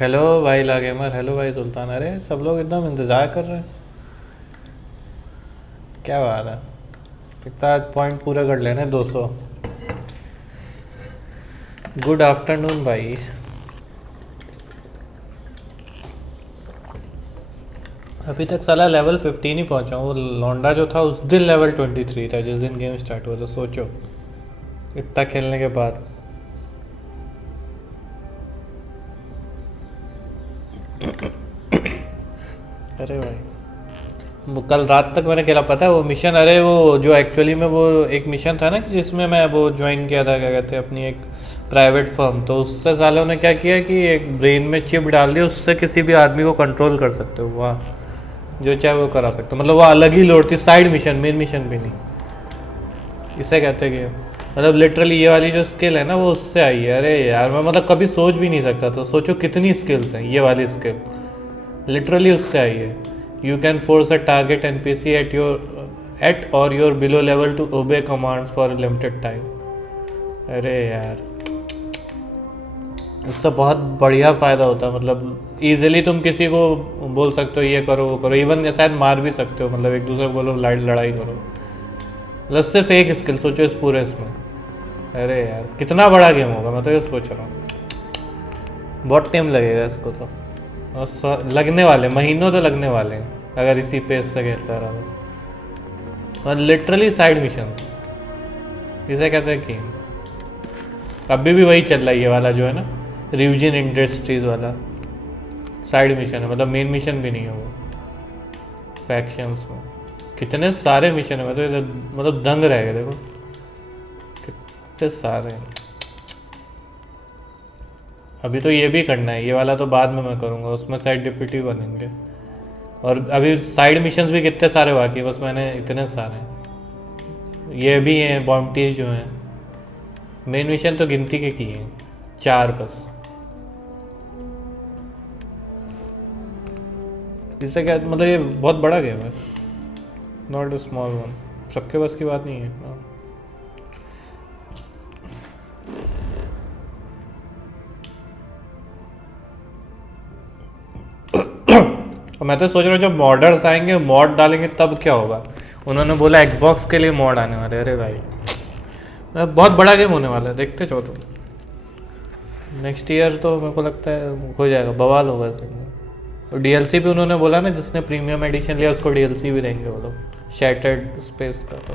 Hello भाई ला gamer, hello भाई सुल्तान। अरे सब लोग एकदम इंतज़ार कर रहे हैं। क्या बात है। कितना आज पॉइंट पूरा कर लेने 200। गुड आफ्टरनून भाई। अभी तक साला लेवल 15 ही पहुंचा हूँ। वो लौंडा जो था उस दिन लेवल 23 था जिस दिन गेम स्टार्ट हुआ। तो सोचो इतना खेलने के बाद। अरे भाई वो कल रात तक मैंने खेला, पता है वो मिशन। अरे वो जो एक्चुअली में वो एक मिशन था ना कि जिसमें मैं वो ज्वाइन किया था, क्या कहते हैं, अपनी एक प्राइवेट फर्म। तो उससे सालों ने क्या किया कि एक ब्रेन में चिप डाल दी, उससे किसी भी आदमी को कंट्रोल कर सकते हो वहाँ, जो चाहे वो करा सकते हो। मतलब वो अलग ही लोड थी, साइड मिशन, मेन मिशन भी नहीं। इसे कहते हैं कि मतलब लिटरली ये वाली जो स्किल है ना वो उससे आई है। अरे यार मैं मतलब कभी सोच भी नहीं सकता था। सोचो कितनी स्किल्स हैं, ये वाली स्किल लिटरली उससे आई है। You can force a target NPC at or your below level to obey commands for limited time. अरे यार उससे बहुत बढ़िया फ़ायदा होता है। मतलब इजीली तुम किसी को बोल सकते हो ये करो वो करो, इवन शायद मार भी सकते हो। मतलब एक दूसरे को बोलो लड़ाई करो। मतलब सिर्फ एक स्किल सोचो इस पूरे इसमें। अरे यार कितना बड़ा गेम होगा, मैं तो ये सोच रहा हूँ। बहुत टाइम लगेगा इसको तो। और लगने वाले महीनों तो लगने वाले हैं अगर इसी पेस से खेलता रहा तो। और लिटरली साइड मिशन इसे कहते हैं गेम। अभी भी वही चल रहा है ये वाला जो है ना, रिवजिन इंडस्ट्रीज वाला। साइड मिशन है, मतलब मेन मिशन भी नहीं है वो। फैक्शंस में कितने सारे मिशन है, मतलब दंग रह गए देखो कितने सारे हैं। अभी तो ये भी करना है, ये वाला तो बाद में मैं करूँगा, उसमें साइड डिप्यूटी बनेंगे। और अभी साइड मिशंस भी कितने सारे बाकी है, बस मैंने इतने सारे हैं। ये भी हैं बाउंटीज जो हैं। मेन मिशन तो गिनती के किए हैं, 4 बस। इससे क्या मतलब ये बहुत बड़ा गेम है, नॉट अ स्मॉल वन। सबके बस की बात नहीं है ना। और मैं तो सोच रहा हूँ जब मॉडर्स आएंगे, मॉड डालेंगे तब क्या होगा। उन्होंने बोला एक्सबॉक्स के लिए मॉड आने वाले। अरे भाई बहुत बड़ा गेम होने वाला है, देखते चलो तुम। नेक्स्ट ईयर तो मेरे को लगता है हो जाएगा, बवाल होगा इसमें। और डीएलसी भी उन्होंने बोला ना, जिसने प्रीमियम एडिशन लिया उसको डीएलसी भी देंगे वो लोग, शैटर्ड स्पेस का। तो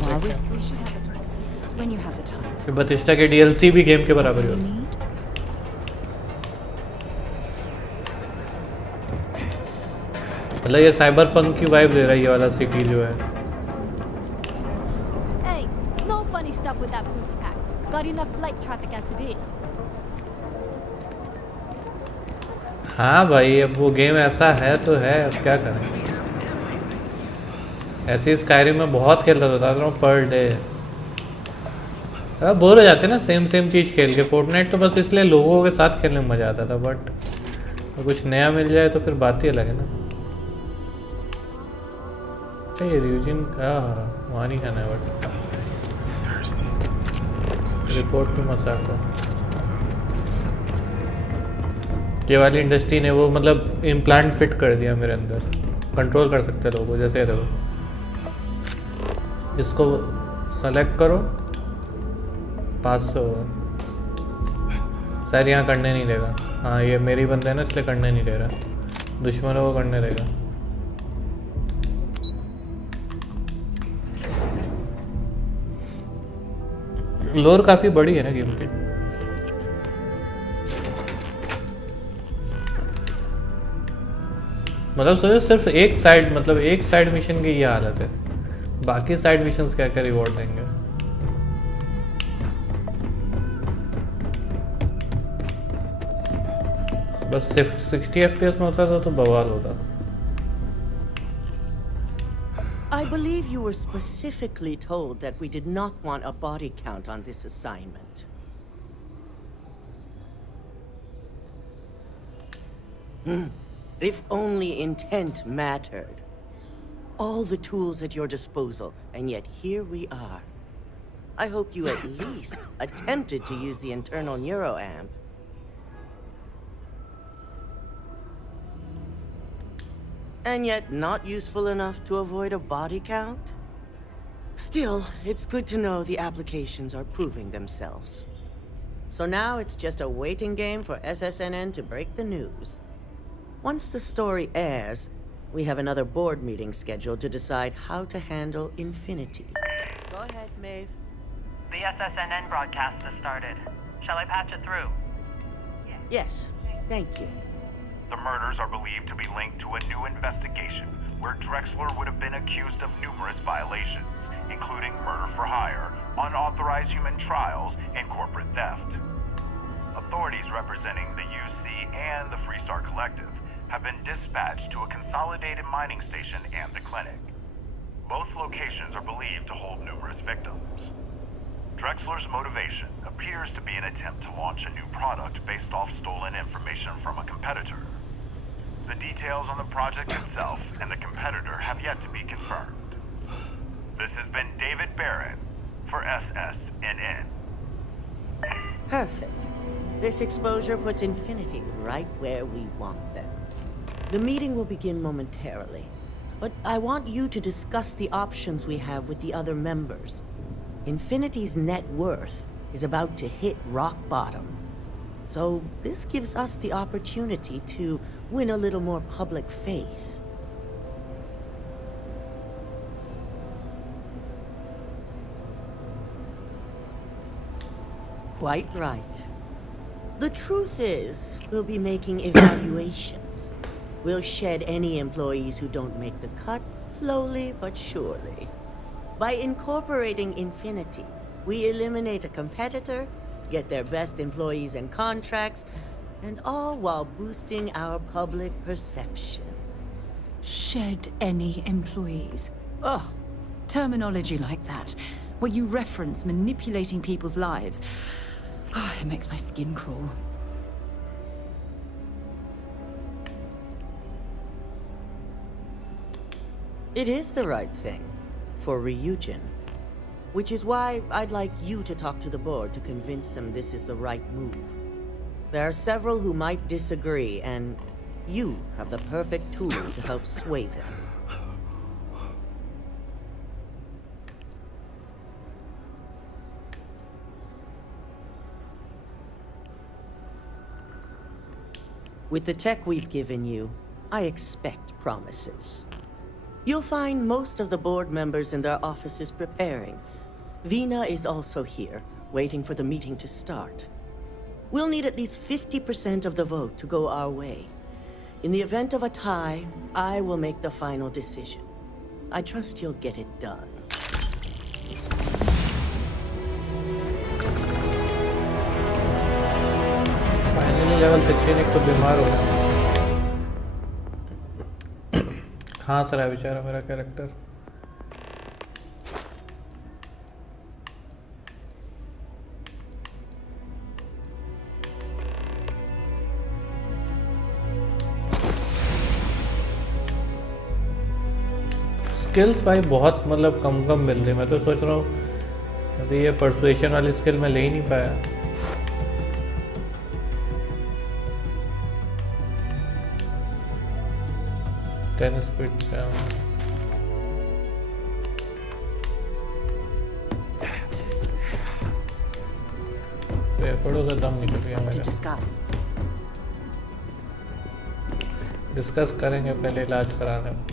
फिर बथिस्टा के डीएलसी भी गेम के बराबर ही होता। मतलब ये साइबर पंक की वाइब दे रहा है ये वाला सिटी जो है। Hey, no funny stuff with that boost pack. Got enough flight traffic as it is. हाँ भाई अब वो गेम ऐसा है तो है, अब क्या करें। ऐसी स्काईरिम में बहुत खेलता था, बता रहा हूँ, पर डे। अब बोर हो जाते ना सेम सेम चीज़ खेल के। फोर्टनाइट तो बस इसलिए लोगों के साथ खेलने में मज़ा आता था, बट कुछ नया मिल जाए तो फिर बात ही अलग है ना। अच्छा ये रीजन वहाँ नहीं खाना है, बट रिपोर्ट टू मसाको। ये वाली इंडस्ट्री ने वो मतलब इम्प्लांट फिट कर दिया मेरे अंदर, कंट्रोल कर सकते लोगों को। जैसे देखो इसको सेलेक्ट करो, 500 होगा शायद। यहाँ करने नहीं देगा। हाँ ये मेरी बंदे है ना, इसलिए करने नहीं दे रहा। दुश्मनों को करने देगा। लोर काफ़ी बड़ी है ना गेम की। मतलब सोचो सिर्फ एक साइड, मतलब एक साइड मिशन की ये हालत है, बाकी साइड मिशंस क्या क्या रिवॉर्ड देंगे। बस सिर्फ 60 FPS में होता था तो बवाल होता। I believe you were specifically told that we did not want a body count on this assignment. If only intent mattered. All the tools at your disposal, and yet here we are. I hope you at least attempted to use the internal neuroamp. and yet not useful enough to avoid a body count? Still, it's good to know the applications are proving themselves. So now it's just a waiting game for SSNN to break the news. Once the story airs, we have another board meeting scheduled to decide how to handle Infinity. Go ahead, Maeve. The SSNN broadcast has started. Shall I patch it through? Yes, thank you. The murders are believed to be linked to a new investigation where Drexler would have been accused of numerous violations, including murder for hire, unauthorized human trials, and corporate theft. Authorities representing the UC and the Freestar Collective have been dispatched to a consolidated mining station and the clinic. Both locations are believed to hold numerous victims. Drexler's motivation appears to be an attempt to launch a new product based off stolen information from a competitor. The details on the project itself and the competitor have yet to be confirmed. This has been David Barrett for SSNN. Perfect. This exposure puts Infinity right where we want them. The meeting will begin momentarily, but I want you to discuss the options we have with the other members. Infinity's net worth is about to hit rock bottom. So this gives us the opportunity to win a little more public faith. Quite right. The truth is, we'll be making evaluations. We'll shed any employees who don't make the cut, slowly but surely. By incorporating Infinity, we eliminate a competitor, get their best employees and contracts, and all while boosting our public perception. Shed any employees. Ugh, terminology like that, where you reference manipulating people's lives. Oh, it makes my skin crawl. It is the right thing for Ryujin, which is why I'd like you to talk to the board to convince them this is the right move. There are several who might disagree, and you have the perfect tool to help sway them. With the tech we've given you, I expect promises. You'll find most of the board members in their offices preparing. Vina is also here, waiting for the meeting to start. We'll need at least 50% of the vote to go our way. In the event of a tie, I will make the final decision. I trust you'll get it done. Finally level 16 एक तो बीमार हो गया, खांस रहा है बेचारा मेरा character. Skills भाई बहुत मतलब कम कम मिल रही, मैं तो सोच रहा हूँ अभी ये परसुएशन वाली स्किल मैं ले ही नहीं पाया। टेनिस स्पीड से फेफड़ों से दम निकल गया मेरा। डिस्कस करेंगे पहले इलाज कराने में।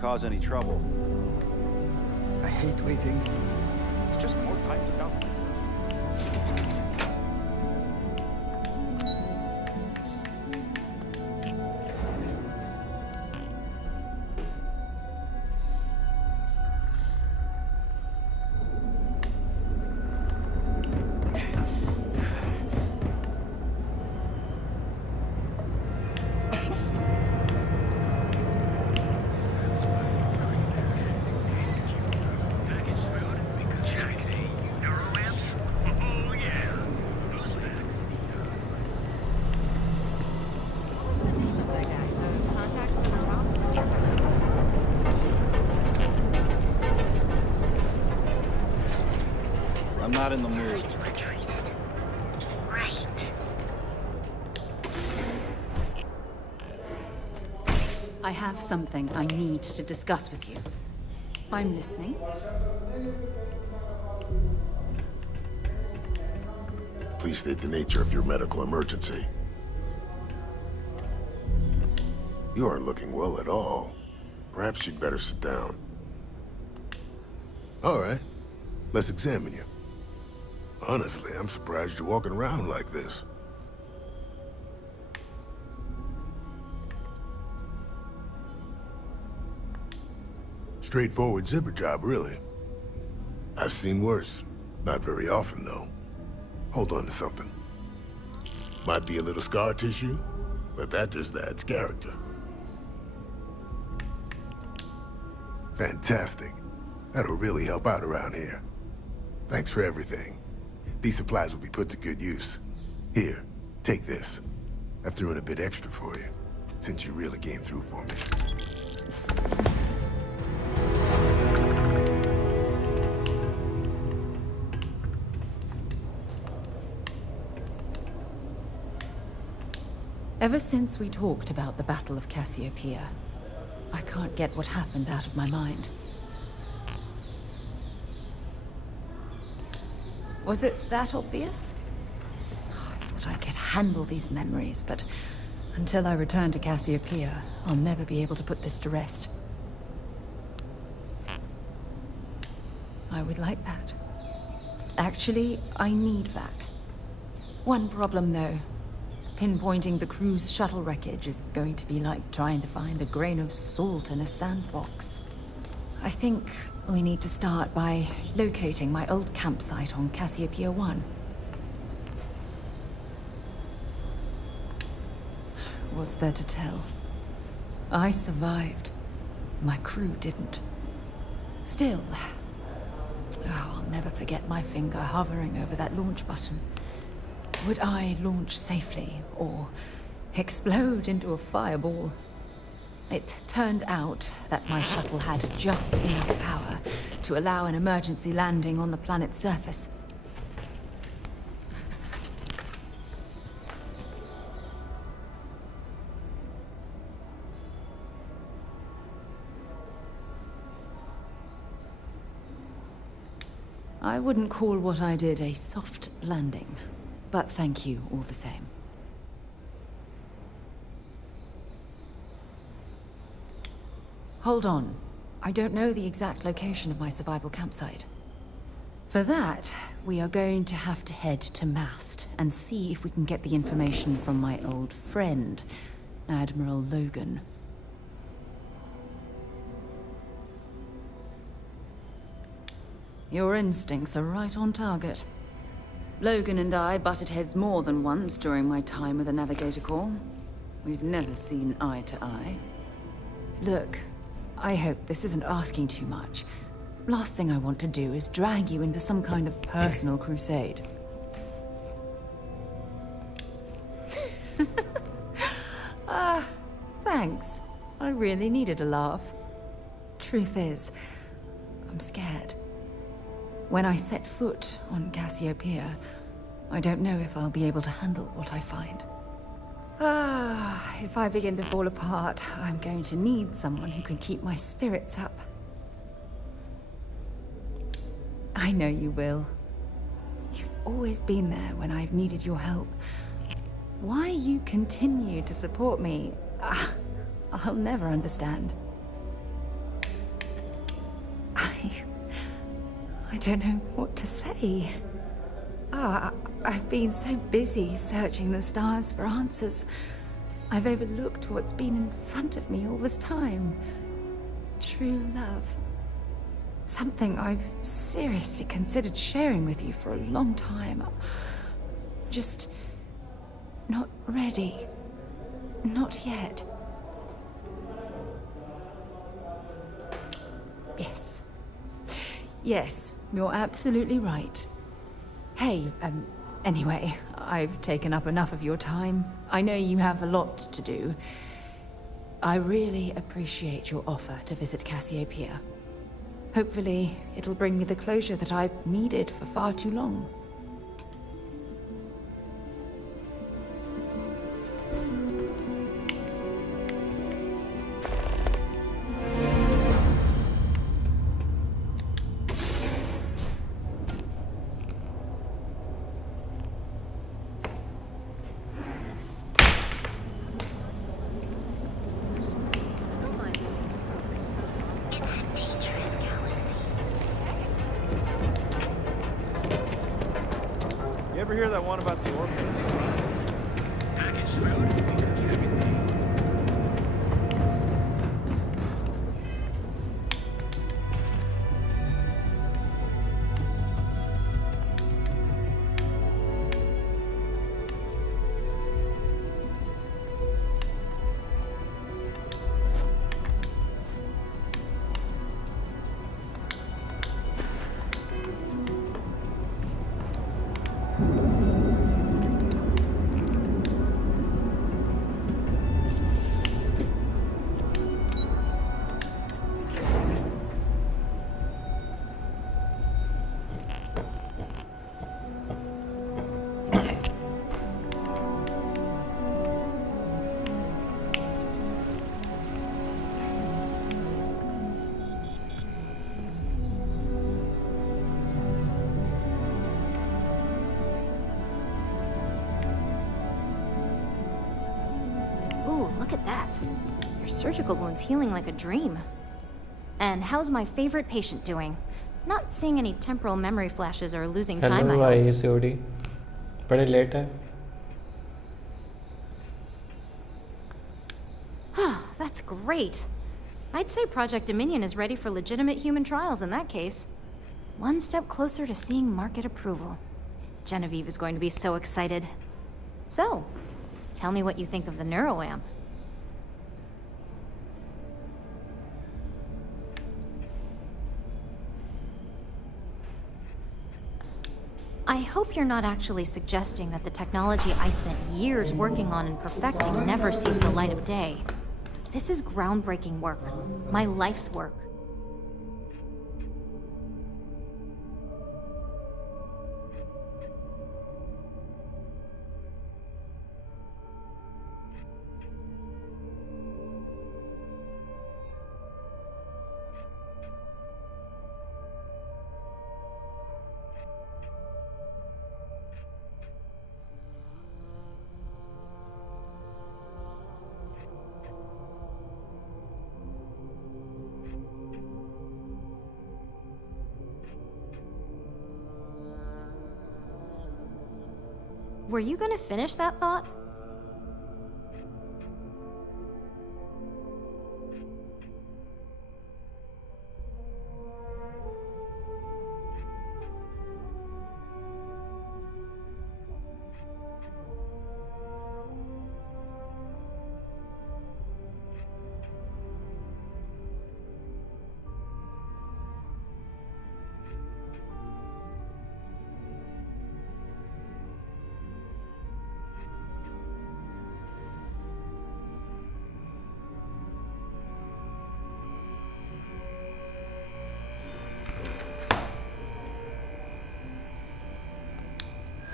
Cause any trouble. I hate waiting. It's just more time to doubt myself. not in the mood. I have something I need to discuss with you. I'm listening. Please state the nature of your medical emergency. You aren't looking well at all. Perhaps you'd better sit down. All right, let's examine you. Honestly, I'm surprised you're walking around like this. Straightforward zipper job, really. I've seen worse. Not very often, though. Hold on to something. Might be a little scar tissue, but that just adds character. Fantastic. That'll really help out around here. Thanks for everything. These supplies will be put to good use. Here, take this. I threw in a bit extra for you, since you really came through for me. Ever since we talked about the Battle of Cassiopeia, I can't get what happened out of my mind. Was it that obvious? Oh, I thought I could handle these memories, but until I return to Cassiopeia, I'll never be able to put this to rest. I would like that. Actually, I need that. One problem, though. Pinpointing the cruise shuttle wreckage is going to be like trying to find a grain of salt in a sandbox. I think we need to start by locating my old campsite on Cassiopeia 1. What's there to tell? I survived. My crew didn't. Still, I'll never forget my finger hovering over that launch button. Would I launch safely, or explode into a fireball? It turned out that my shuttle had just enough power to allow an emergency landing on the planet's surface. I wouldn't call what I did a soft landing. But thank you all the same. Hold on. I don't know the exact location of my survival campsite. For that, we are going to have to head to Mast and see if we can get the information from my old friend, Admiral Logan. Your instincts are right on target. Logan and I butted heads more than once during my time with the Navigator Corps. We've never seen eye to eye. Look, I hope this isn't asking too much. Last thing I want to do is drag you into some kind of personal crusade. Thanks. I really needed a laugh. Truth is, I'm scared. When I set foot on Cassiopeia, I don't know if I'll be able to handle what I find. If I begin to fall apart, I'm going to need someone who can keep my spirits up. I know you will. You've always been there when I've needed your help. Why you continue to support me, I'll never understand. I don't know what to say. I've been so busy searching the stars for answers. I've overlooked what's been in front of me all this time. True love. Something I've seriously considered sharing with you for a long time. Just not ready. Not yet. Yes. Yes, you're absolutely right. Hey, anyway, I've taken up enough of your time. I know you have a lot to do. I really appreciate your offer to visit Cassiopeia. Hopefully, it'll bring me the closure that I've needed for far too long. You ever hear that one about the orphan? Ooh, look at that. Your surgical wound's healing like a dream. And how's my favorite patient doing? Not seeing any temporal memory flashes or losing time, hello I भाई hope. ये COD बड़े late है. That's great. I'd say Project Dominion is ready for legitimate human trials in that case. One step closer to seeing market approval. Genevieve is going to be so excited. So, tell me what you think of the neuroamp. I hope you're not actually suggesting that the technology I spent years working on and perfecting never sees the light of day. This is groundbreaking work. My life's work. Were you gonna finish that thought?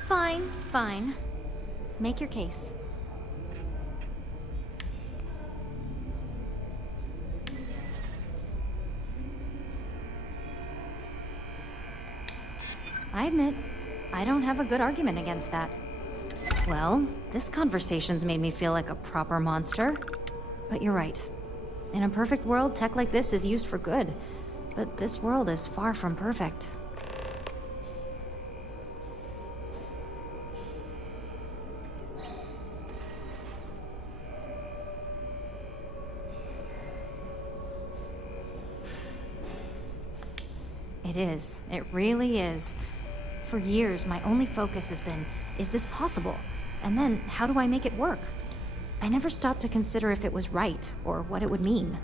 Fine, fine. Make your case. I admit, I don't have a good argument against that. Well, this conversation's made me feel like a proper monster. But you're right. In a perfect world, tech like this is used for good. But this world is far from perfect. It is. It really is. For years, my only focus has been, is this possible? And then, how do I make it work? I never stopped to consider if it was right, or what it would mean.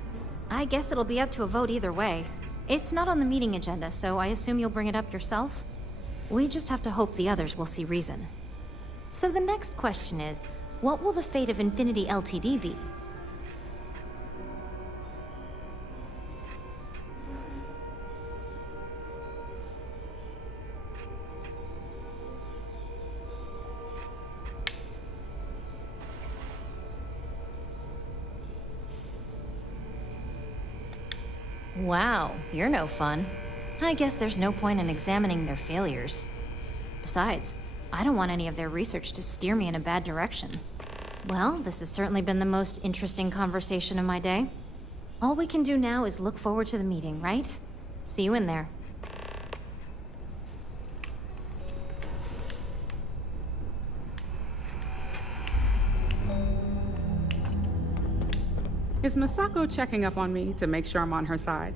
I guess it'll be up to a vote either way. It's not on the meeting agenda, so I assume you'll bring it up yourself? We just have to hope the others will see reason. So the next question is, what will the fate of Infinity Ltd be? Wow, you're no fun. I guess there's no point in examining their failures. Besides, I don't want any of their research to steer me in a bad direction. Well, this has certainly been the most interesting conversation of my day. All we can do now is look forward to the meeting, right? See you in there. Is Masako checking up on me to make sure I'm on her side?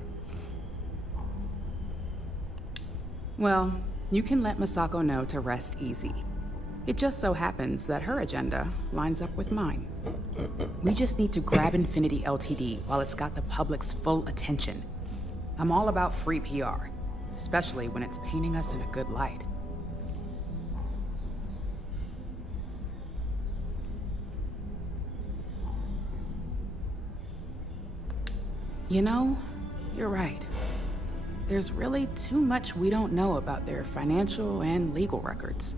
Well, you can let Masako know to rest easy. It just so happens that her agenda lines up with mine. We just need to grab Infinity Ltd. while it's got the public's full attention. I'm all about free PR, especially when it's painting us in a good light. You know, you're right. There's really too much we don't know about their financial and legal records.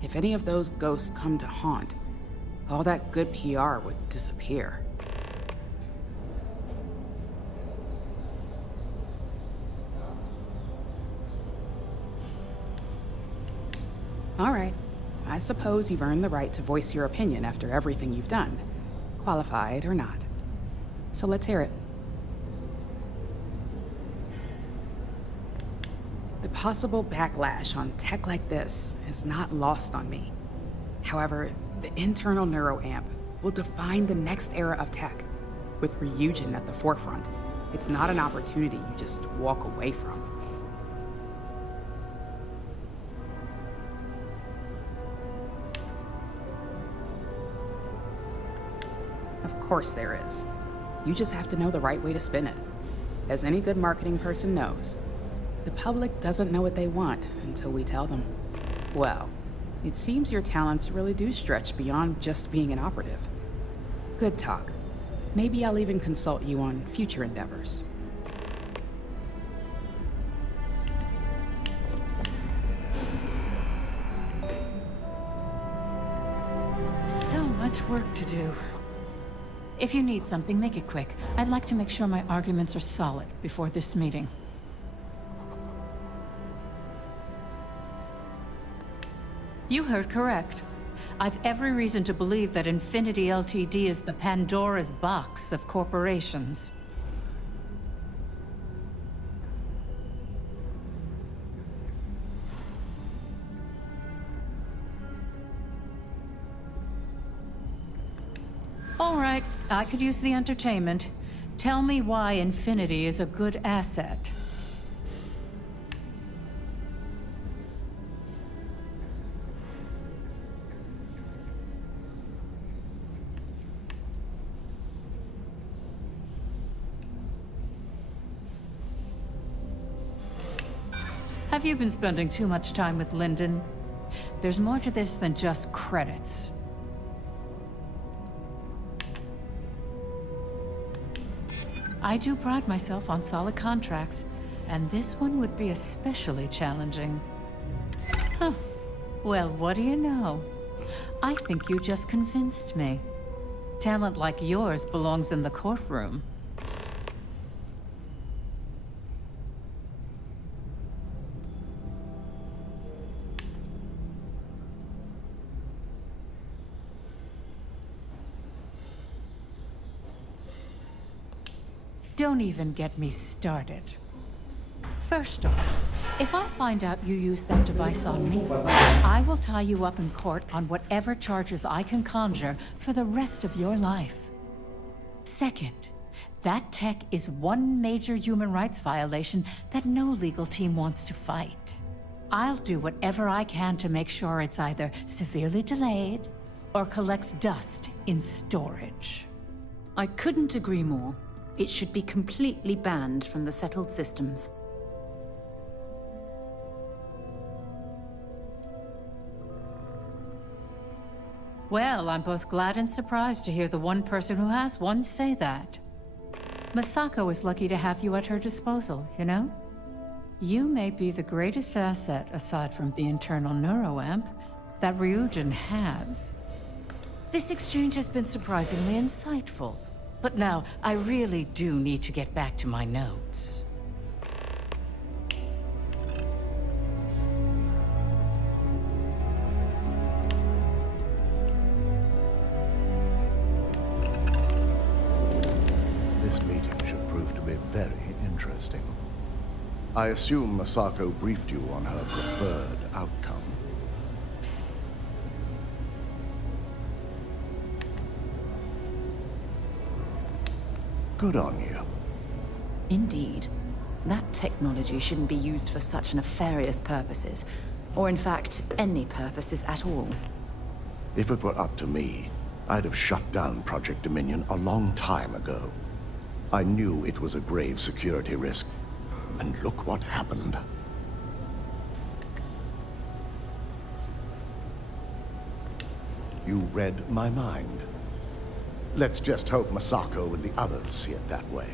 If any of those ghosts come to haunt, all that good PR would disappear. All right. I suppose you've earned the right to voice your opinion after everything you've done, qualified or not. So let's hear it. The possible backlash on tech like this is not lost on me. However, the internal neuroamp will define the next era of tech, with Ryujin at the forefront. It's not an opportunity you just walk away from. Of course there is. You just have to know the right way to spin it. As any good marketing person knows, the public doesn't know what they want until we tell them. Well, it seems your talents really do stretch beyond just being an operative. Good talk. Maybe I'll even consult you on future endeavors. So much work to do. If you need something, make it quick. I'd like to make sure my arguments are solid before this meeting. You heard correct. I've every reason to believe that Infinity Ltd. Is the Pandora's box of corporations. All right, I could use the entertainment. Tell me why Infinity is a good asset. Have you been spending too much time with Lyndon? There's more to this than just credits. I do pride myself on solid contracts, and this one would be especially challenging. Huh. Well, what do you know? I think you just convinced me. Talent like yours belongs in the courtroom. Don't even get me started. First off, if I find out you used that device on me, I will tie you up in court on whatever charges I can conjure for the rest of your life. Second, that tech is one major human rights violation that no legal team wants to fight. I'll do whatever I can to make sure it's either severely delayed or collects dust in storage. I couldn't agree more. It should be completely banned from the settled systems. Well, I'm both glad and surprised to hear the one person who has one say that. Masako is lucky to have you at her disposal, you know? You may be the greatest asset, aside from the internal neuroamp, that Ryujin has. This exchange has been surprisingly insightful. But now, I really do need to get back to my notes. This meeting should prove to be very interesting. I assume Masako briefed you on her preferred outcome. Good on you. Indeed. That technology shouldn't be used for such nefarious purposes, or in fact, any purposes at all. If it were up to me, I'd have shut down Project Dominion a long time ago. I knew it was a grave security risk, and look what happened. You read my mind. Let's just hope Masako and the others see it that way.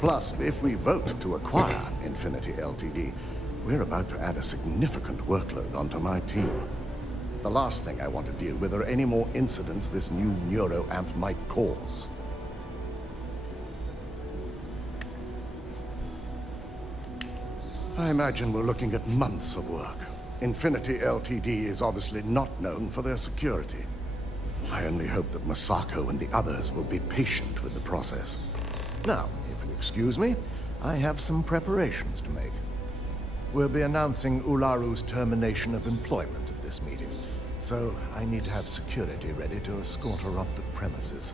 Plus, if we vote to acquire Infinity Ltd., we're about to add a significant workload onto my team. The last thing I want to deal with are any more incidents this new neuroamp might cause. I imagine we're looking at months of work. Infinity Ltd. is obviously not known for their security. I only hope that Masako and the others will be patient with the process. Now, if you'll excuse me, I have some preparations to make. We'll be announcing Ularu's termination of employment at this meeting, so I need to have security ready to escort her off the premises.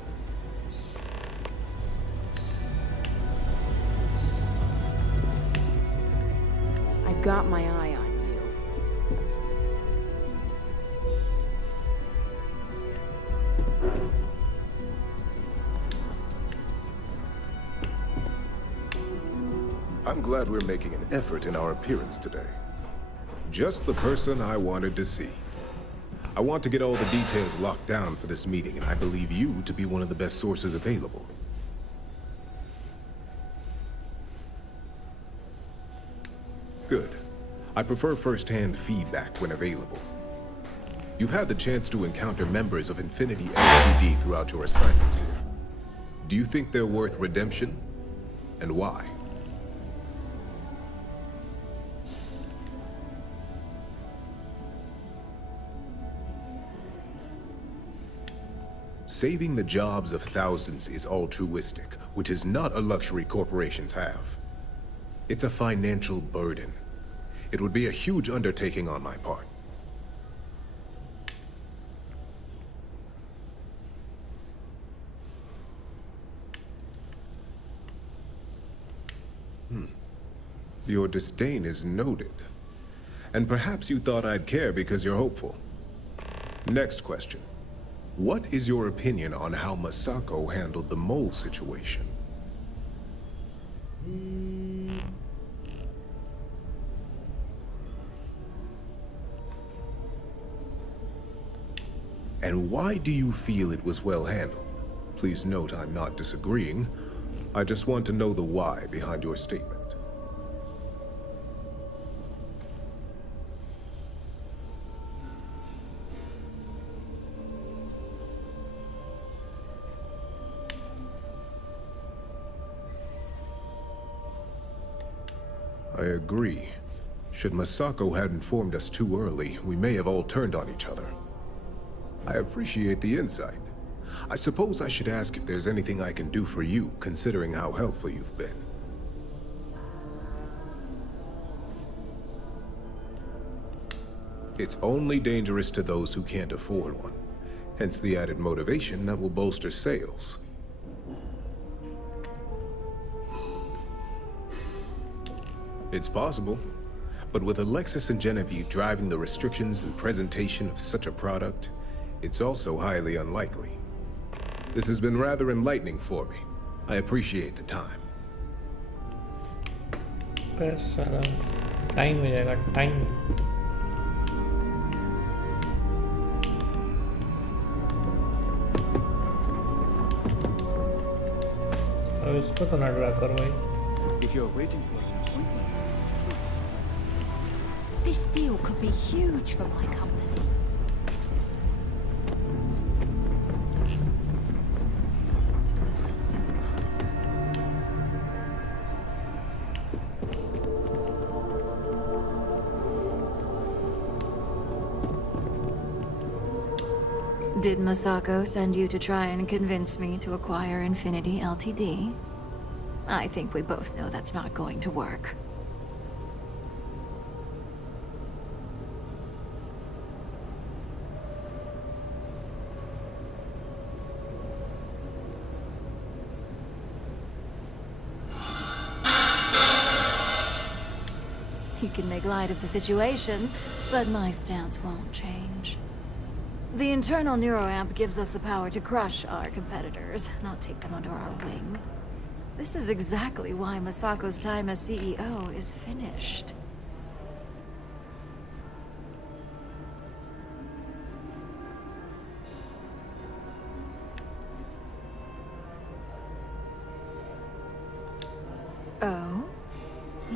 I've got my eye on you. I'm glad we're making an effort in our appearance today. Just the person I wanted to see. I want to get all the details locked down for this meeting, and I believe you to be one of the best sources available. Good. I prefer first-hand feedback when available. You've had the chance to encounter members of Infinity Ltd. Throughout your assignments here. Do you think they're worth redemption? And why? Saving the jobs of thousands is altruistic, which is not a luxury corporations have. It's a financial burden. It would be a huge undertaking on my part. Your disdain is noted. And perhaps you thought I'd care because you're hopeful. Next question. What is your opinion on how Masako handled the mole situation? And why do you feel it was well handled? Please note I'm not disagreeing. I just want to know the why behind your statement. I agree. Should Masako had informed us too early, we may have all turned on each other. I appreciate the insight. I suppose I should ask if there's anything I can do for you, considering how helpful you've been. It's only dangerous to those who can't afford one. Hence the added motivation that will bolster sales. It's possible. But with Alexis and Genevieve driving the restrictions and presentation of such a product, it's also highly unlikely. This has been rather enlightening for me. I appreciate the time. Time हो जाएगा time. अब इसको तो ना draw करो भाई. If you're waiting for an appointment, please. This deal could be huge for my company. Did Masako send you to try and convince me to acquire Infinity Ltd? I think we both know that's not going to work. You can make light of the situation, but my stance won't change. The internal neuroamp gives us the power to crush our competitors, not take them under our wing. This is exactly why Masako's time as CEO is finished. Oh?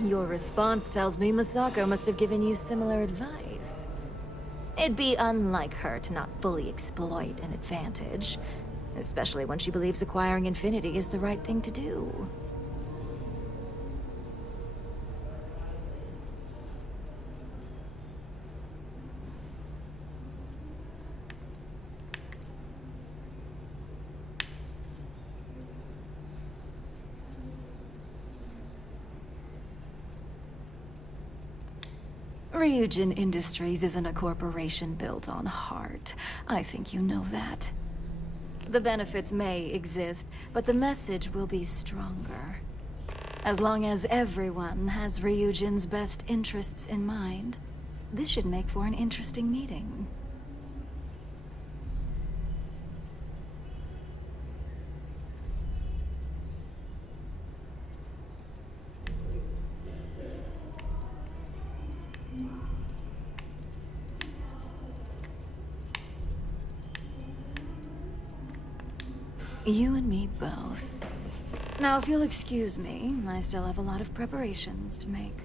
Your response tells me Masako must have given you similar advice. It'd be unlike her to not fully exploit an advantage, especially when she believes acquiring Infinity is the right thing to do. Ryujin Industries isn't a corporation built on heart. I think you know that. The benefits may exist, but the message will be stronger. As long as everyone has Ryujin's best interests in mind, this should make for an interesting meeting. You and me both. Now, if you'll excuse me, I still have a lot of preparations to make.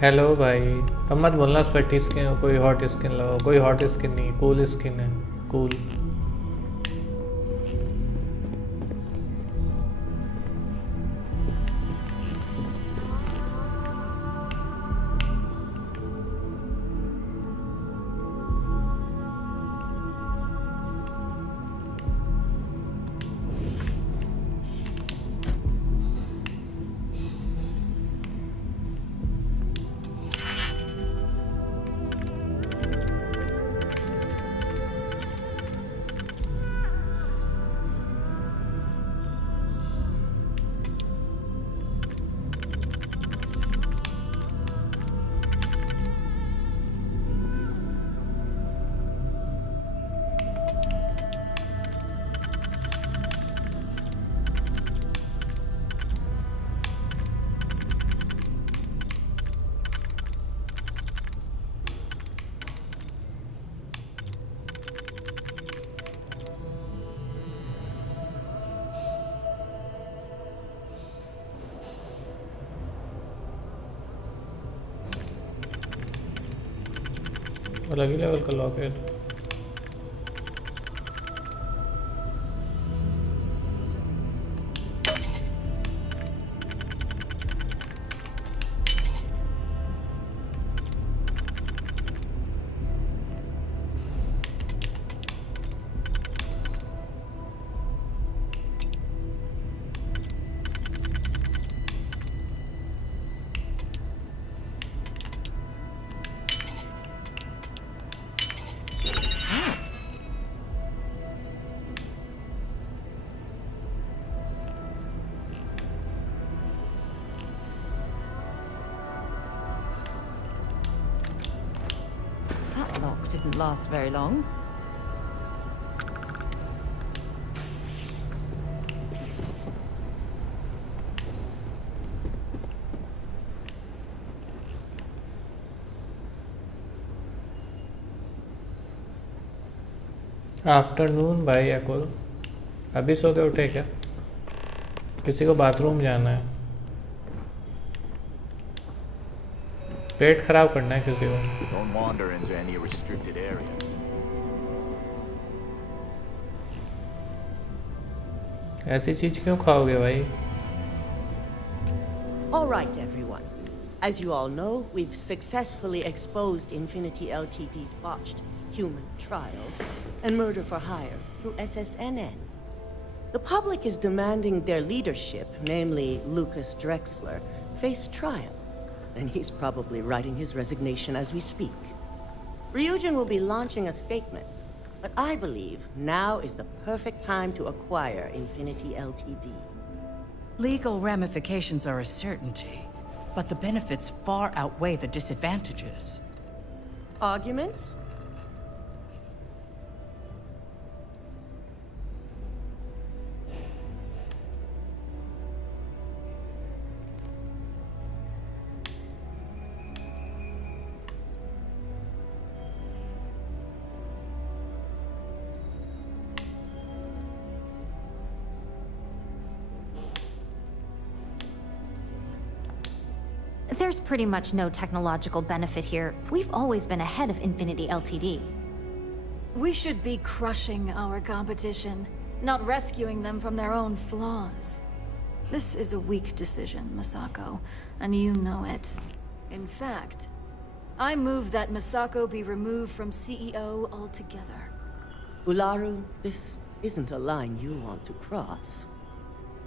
Hello भाई, अब मत बोलना sweaty skin, कोई hot skin लगाओ, कोई hot skin नहीं, cool skin है, cool. अलग ही लेवल का लॉक है। Didn't last very long. Afternoon भाई अकुल, अभी सो के उठे क्या? किसी को बाथरूम जाना है, पेट खराब करना है किसी को। Don't wander into any restricted areas. ऐसी चीज क्यों खाओगे भाई? All right, everyone. As you all know, we've successfully exposed Infinity Ltd's botched human trials and murder for hire through SSNN. The public is demanding their leadership, namely Lucas Drexler, face trial, and he's probably writing his resignation as we speak. Ryujin will be launching a statement, but I believe now is the perfect time to acquire Infinity Ltd. Legal ramifications are a certainty, but the benefits far outweigh the disadvantages. Arguments? There's pretty much no technological benefit here. We've always been ahead of Infinity Ltd. We should be crushing our competition, not rescuing them from their own flaws. This is a weak decision, Masako, and you know it. In fact, I move that Masako be removed from CEO altogether. Ularu, this isn't a line you want to cross.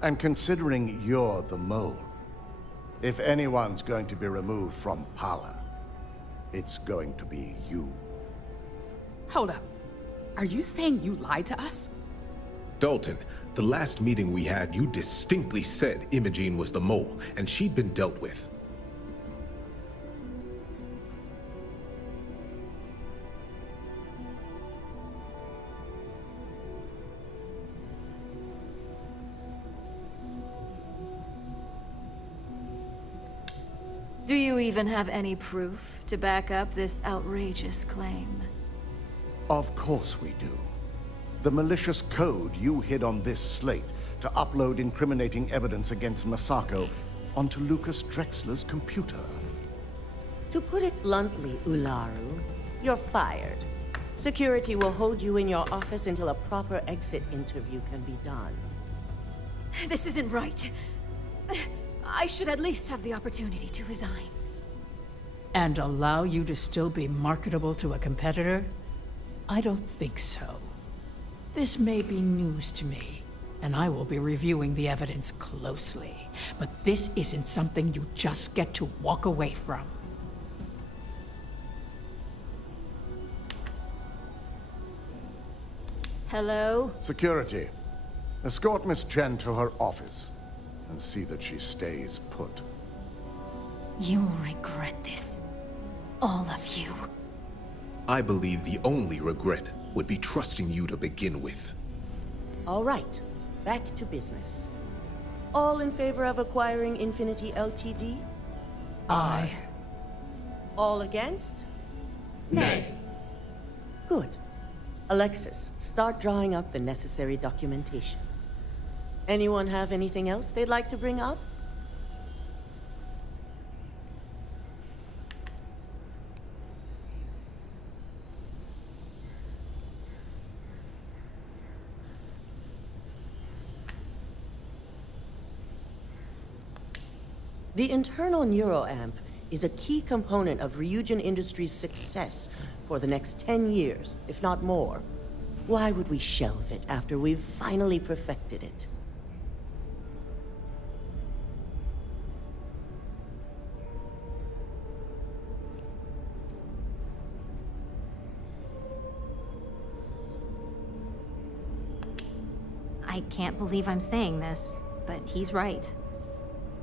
And considering you're the mole, if anyone's going to be removed from power, it's going to be you. Hold up. Are you saying you lied to us? Dalton, the last meeting we had, you distinctly said Imogene was the mole, and she'd been dealt with. Do you even have any proof to back up this outrageous claim? Of course we do. The malicious code you hid on this slate to upload incriminating evidence against Masako onto Lucas Drexler's computer. To put it bluntly, Ularu, you're fired. Security will hold you in your office until a proper exit interview can be done. This isn't right. I should at least have the opportunity to resign. And allow you to still be marketable to a competitor? I don't think so. This may be news to me, and I will be reviewing the evidence closely. But this isn't something you just get to walk away from. Hello? Security, escort Miss Chen to her office and see that she stays put. You'll regret this. All of you. I believe the only regret would be trusting you to begin with. All right, back to business. All in favor of acquiring Infinity Ltd? Aye. All against? Nay. Good. Alexis, start drawing up the necessary documentation. Anyone have anything else they'd like to bring up? The internal neuroamp is a key component of Ryujin Industries' success for the next 10 years, if not more. Why would we shelve it after we've finally perfected it? I can't believe I'm saying this, but he's right.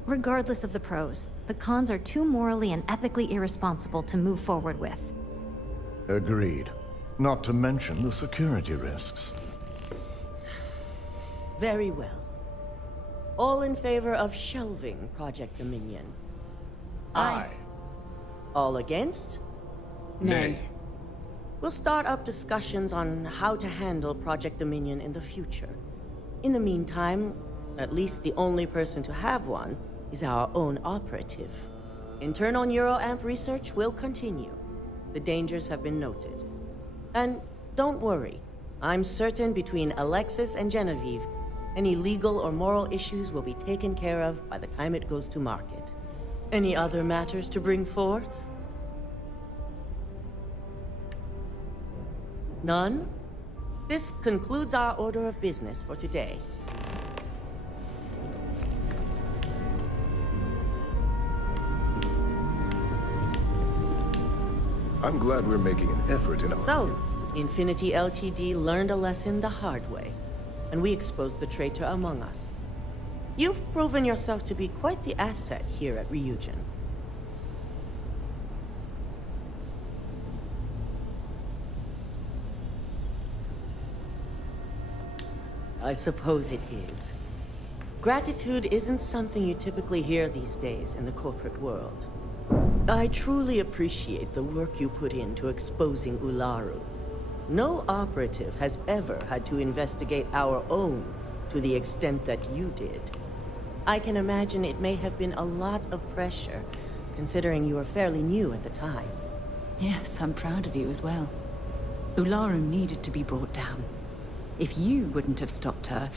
Regardless of the pros, the cons are too morally and ethically irresponsible to move forward with. Agreed. Not to mention the security risks. Very well. All in favor of shelving Project Dominion? Aye. All against? Nay. We'll start up discussions on how to handle Project Dominion in the future. In the meantime, at least the only person to have one is our own operative. Internal neuroamp research will continue. The dangers have been noted. And don't worry, I'm certain between Alexis and Genevieve, any legal or moral issues will be taken care of by the time it goes to market. Any other matters to bring forth? None? This concludes our order of business for today. I'm glad we're making an effort in our So, Infinity LTD learned a lesson the hard way, and we exposed the traitor among us. You've proven yourself to be quite the asset here at Ryujin. I suppose it is. Gratitude isn't something you typically hear these days in the corporate world. I truly appreciate the work you put into exposing Ularu. No operative has ever had to investigate our own to the extent that you did. I can imagine it may have been a lot of pressure, considering you were fairly new at the time. Yes, I'm proud of you as well. Ularu needed to be brought down. If you wouldn't have stopped her,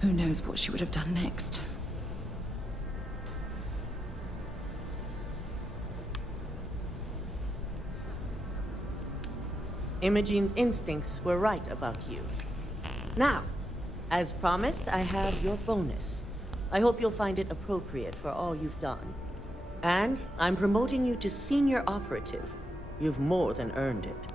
who knows what she would have done next. Imogene's instincts were right about you. Now, as promised, I have your bonus. I hope you'll find it appropriate for all you've done. And I'm promoting you to senior operative. You've more than earned it.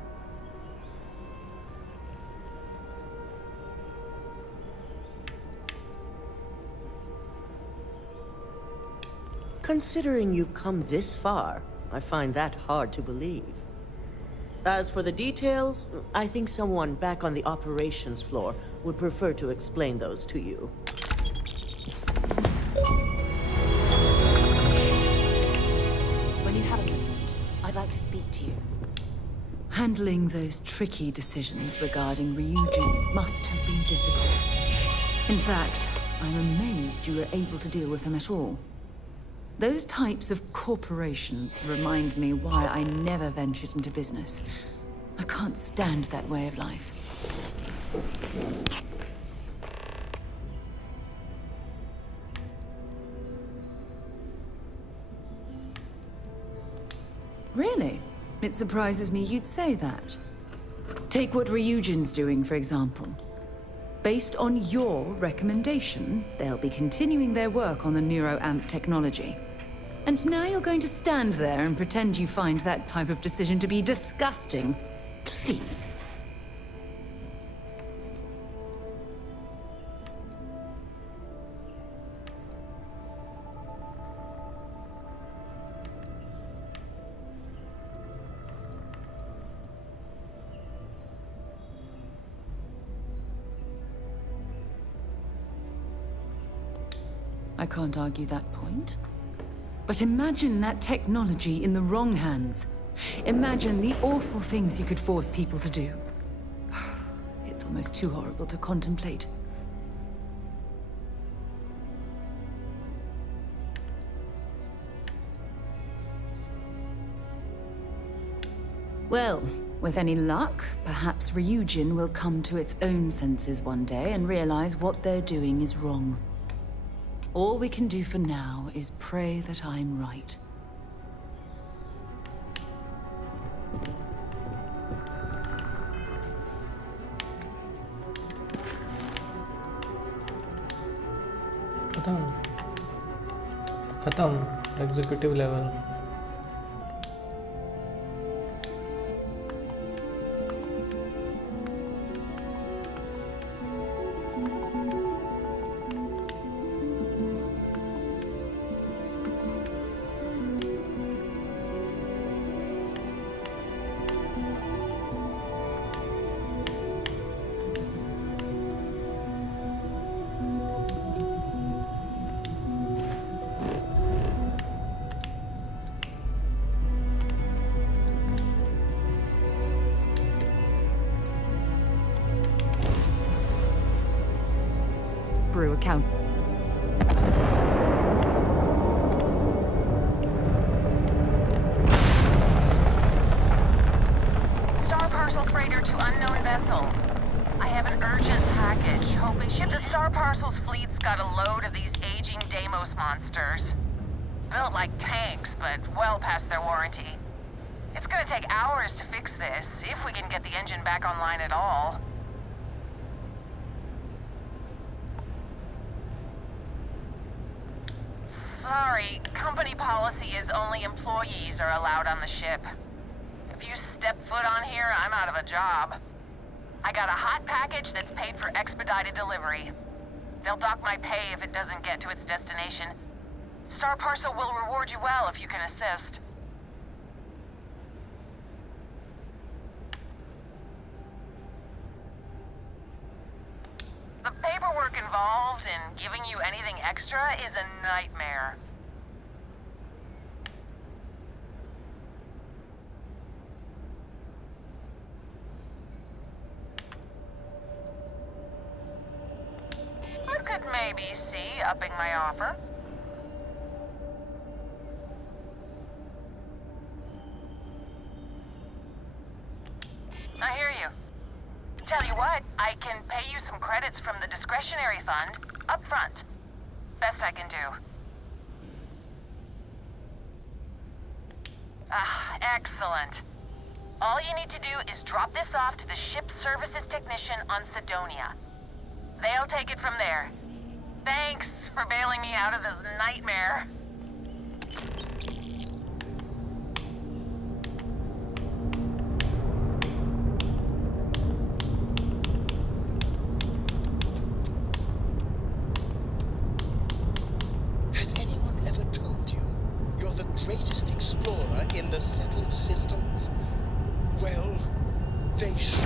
Considering you've come this far, I find that hard to believe. As for the details, I think someone back on the operations floor would prefer to explain those to you. When you have a moment, I'd like to speak to you. Handling those tricky decisions regarding Ryujin must have been difficult. In fact, I'm amazed you were able to deal with them at all. Those types of corporations remind me why I never ventured into business. I can't stand that way of life. Really? It surprises me you'd say that. Take what Ryujin's doing, for example. Based on your recommendation, they'll be continuing their work on the NeuroAmp technology. And now you're going to stand there and pretend you find that type of decision to be disgusting. Please. I can't argue that point. But imagine that technology in the wrong hands. Imagine the awful things you could force people to do. It's almost too horrible to contemplate. Well, with any luck, perhaps Ryujin will come to its own senses one day and realize what they're doing is wrong. All we can do for now is pray that I'm right. खत्म executive level Brew account. Star parcel freighter to unknown vessel. I have an urgent package, hoping ship. The Star Parcels fleet's got a load of these aging Deimos monsters. built like tanks, but well past their warranty. It's gonna take hours to fix this, if we can get the engine back online at all. Sorry, company policy is only employees are allowed on the ship. If you step foot on here, I'm out of a job. I got a hot package that's paid for expedited delivery. They'll dock my pay if it doesn't get to its destination. Star Parcel will reward you well if you can assist. The paperwork involved in giving you anything extra is a nightmare. I could maybe see upping my offer. I hear you. Tell you what, I can pay you some credits from the discretionary fund up front. Best I can do. Ah, excellent. All you need to do is drop this off to the ship services technician on Sidonia. They'll take it from there. Thanks for bailing me out of this nightmare. Has anyone ever told you you're the greatest explorer in the settled systems? Well, they should.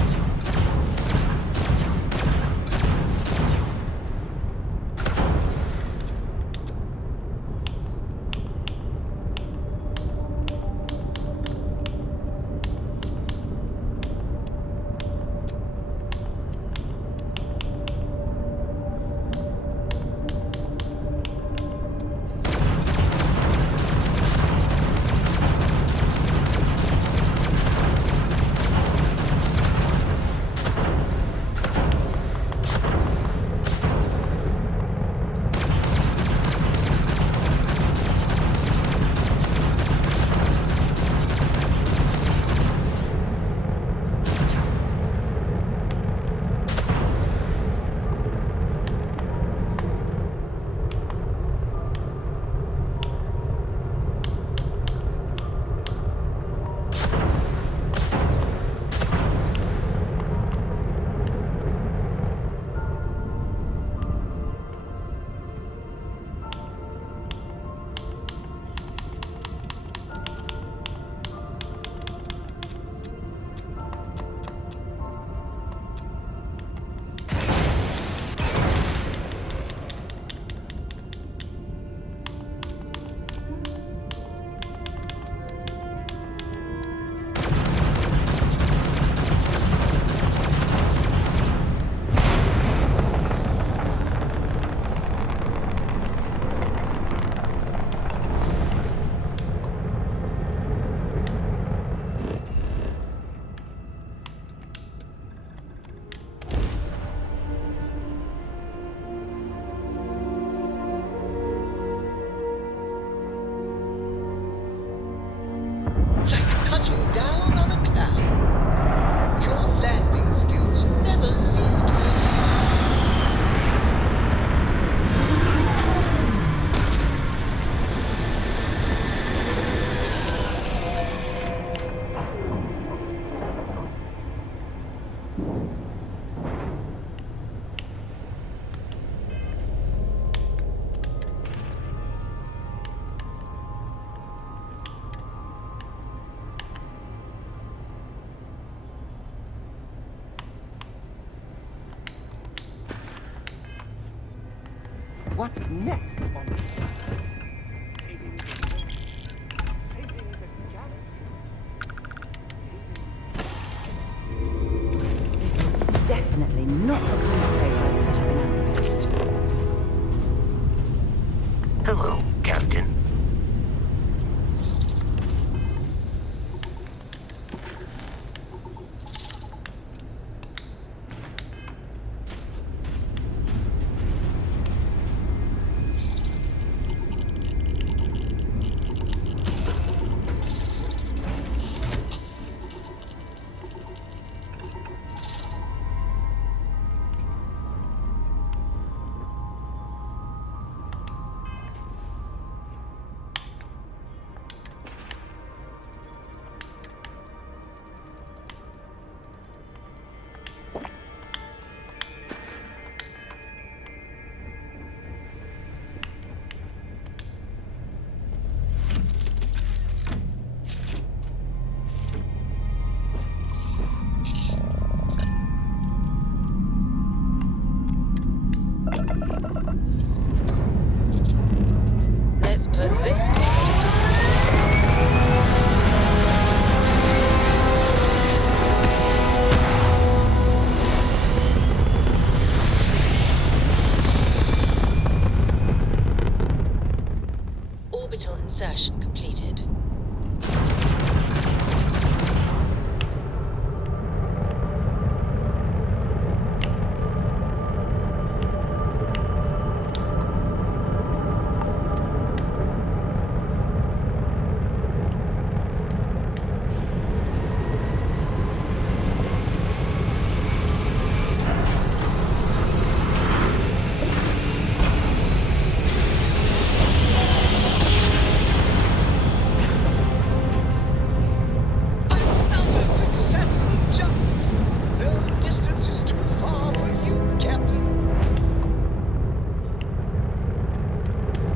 Touching down on a cloud. Your landing skills never cease to What's next on the This is definitely not the kind of place I'd set up an outpost. Hello, Captain. Mission completed.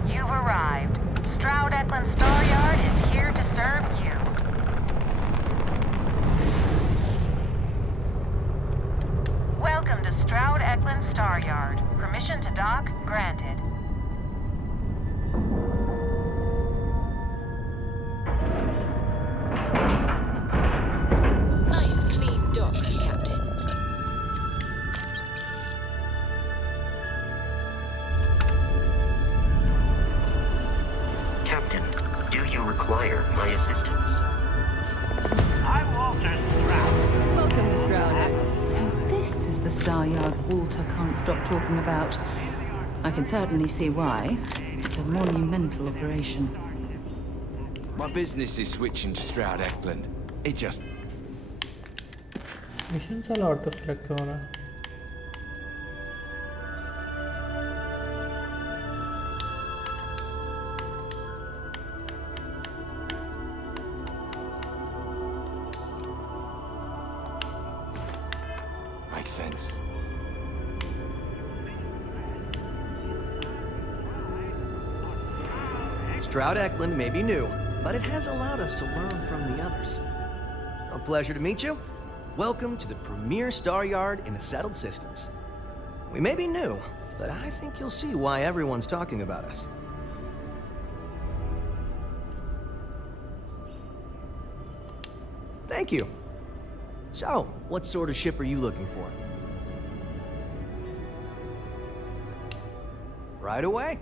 You've arrived. Stroud Eklund Star Yard is here to serve you. Welcome to Stroud Eklund Star Yard. Permission to dock granted. Nice clean dock, Captain. Captain, do you require my assistance? I'm Walter Stroud. Welcome to Stroud. So this is the Star Yard Walter can't stop talking about. I can certainly see why. It's a monumental operation. My business is switching to Stroud Eklund. It just... mission साला auto select क्यों हो रहा है? makes sense. Stroud Eklund may be new, but it has allowed us to learn from the others. A pleasure to meet you. Welcome to the premier star yard in the settled systems. We may be new, but I think you'll see why everyone's talking about us. Thank you. So, what sort of ship are you looking for? Right away.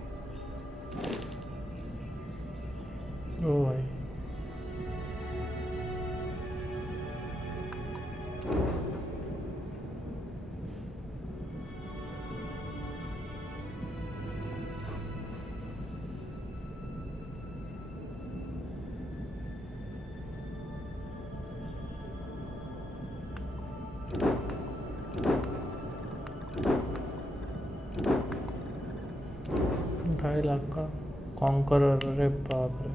Oh भाई $2.5 का conqueror, अरे बाप रे,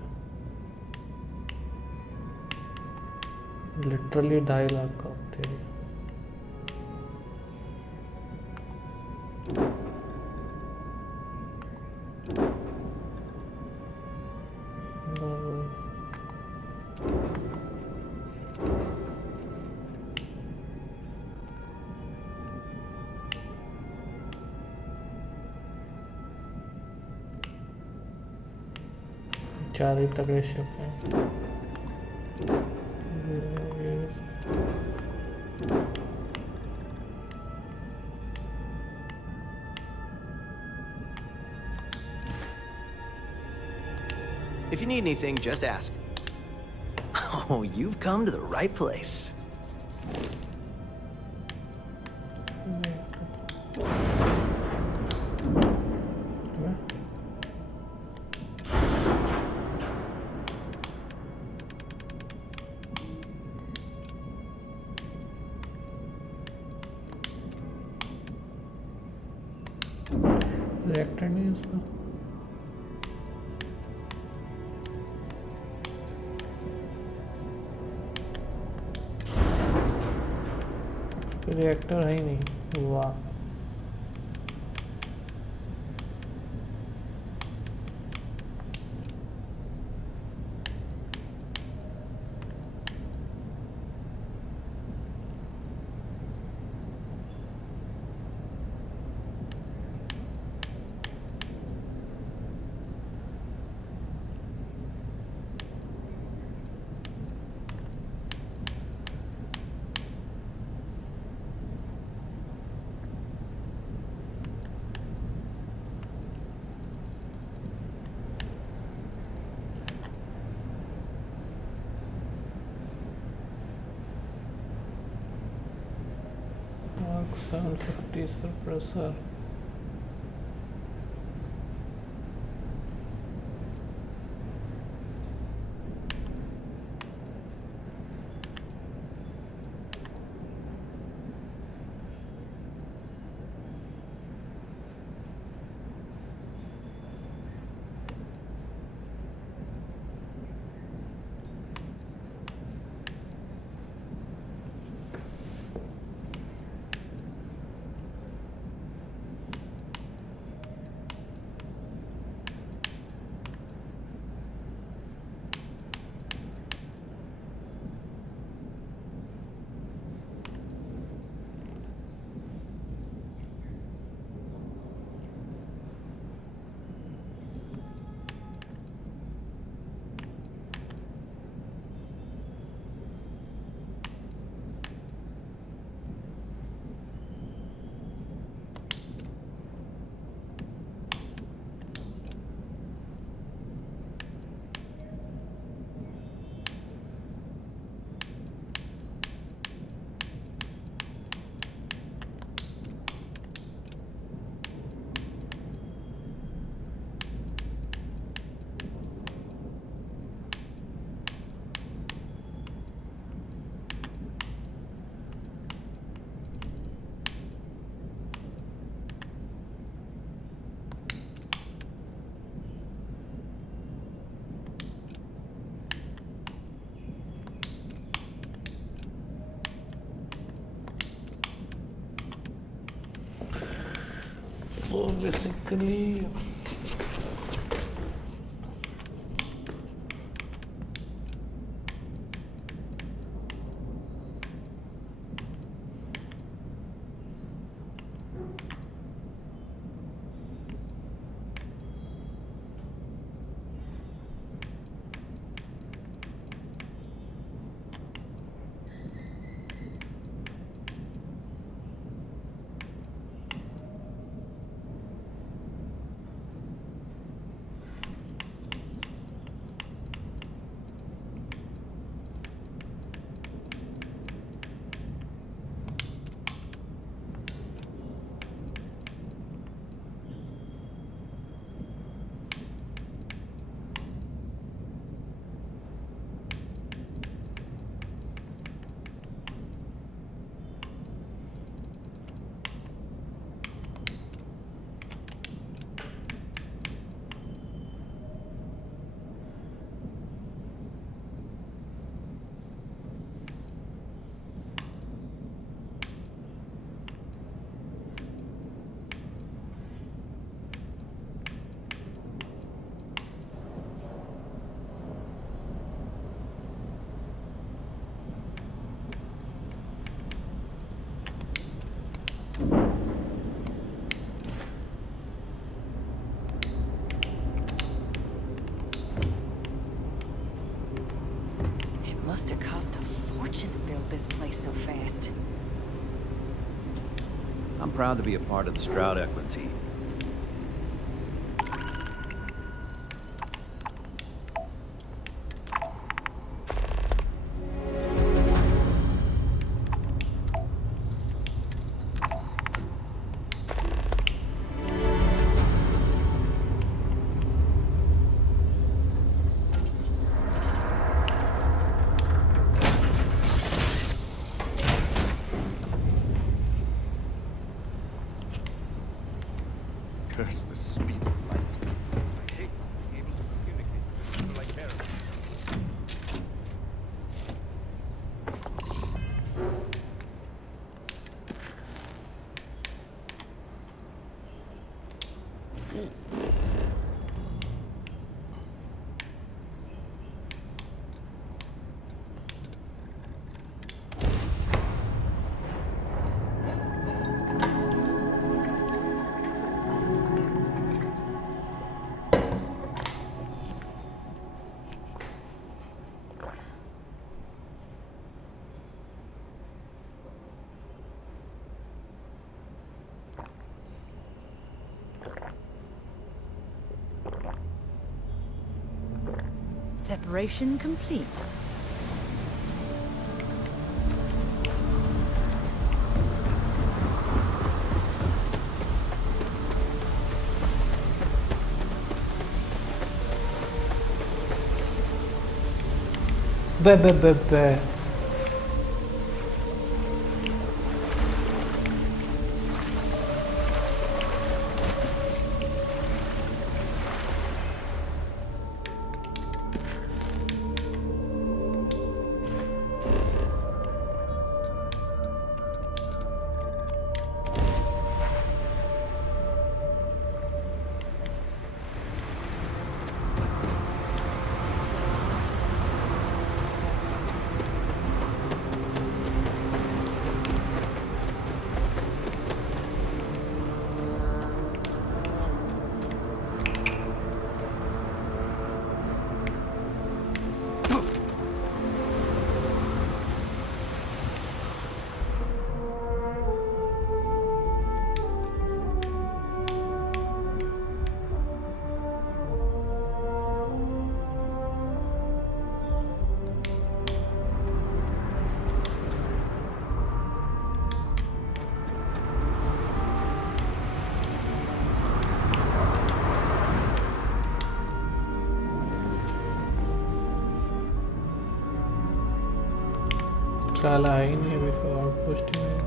literally 2.5 का तेरी। चार ही तगड़े ship हैं। If you need anything, just ask. Oh, you've come to the right place. Reactor नहीं है उसका। रिएक्टर है ही नहीं। वाह, 750 suppressor. So basically, Must have cost a fortune to build this place so fast. I'm proud to be a part of the Stroud-Eklund team. Curse the speed of light. I hate not being able to communicate with people I care about. Separation complete. Beh. साला है ही नहीं अभी तो outpost ही नहीं।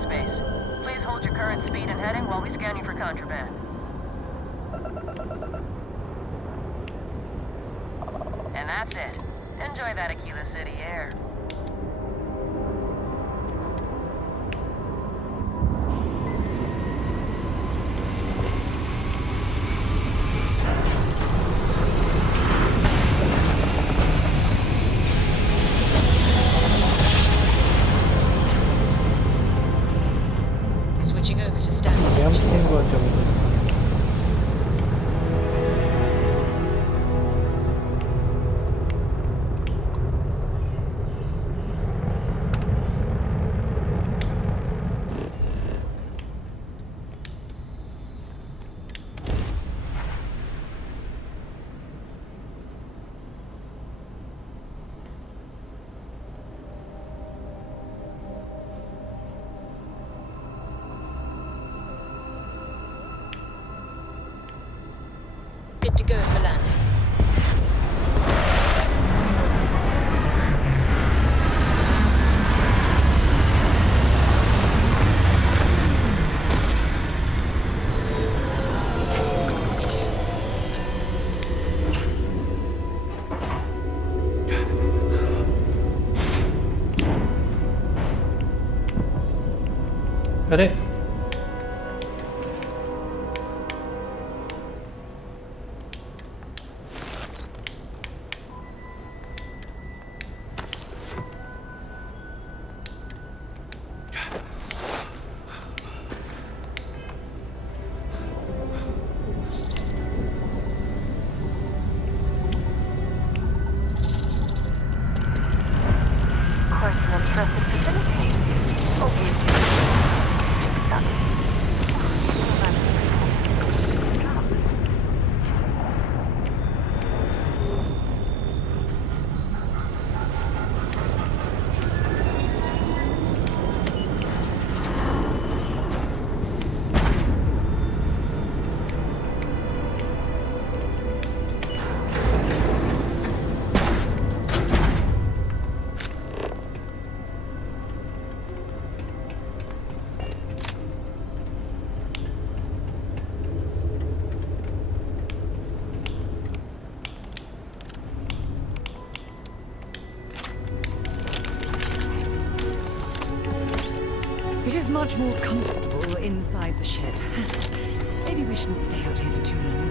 Space. Please hold your current speed and heading while we scan you for contraband. And that's it. Enjoy that Aquila City air. Switching over to standard Jump engines. scene बहुत जबरदस्त। Good to go for landing. अरे Quite an impressive facility. Obviously. It is much more comfortable inside the ship. Maybe we shouldn't stay out here for too long.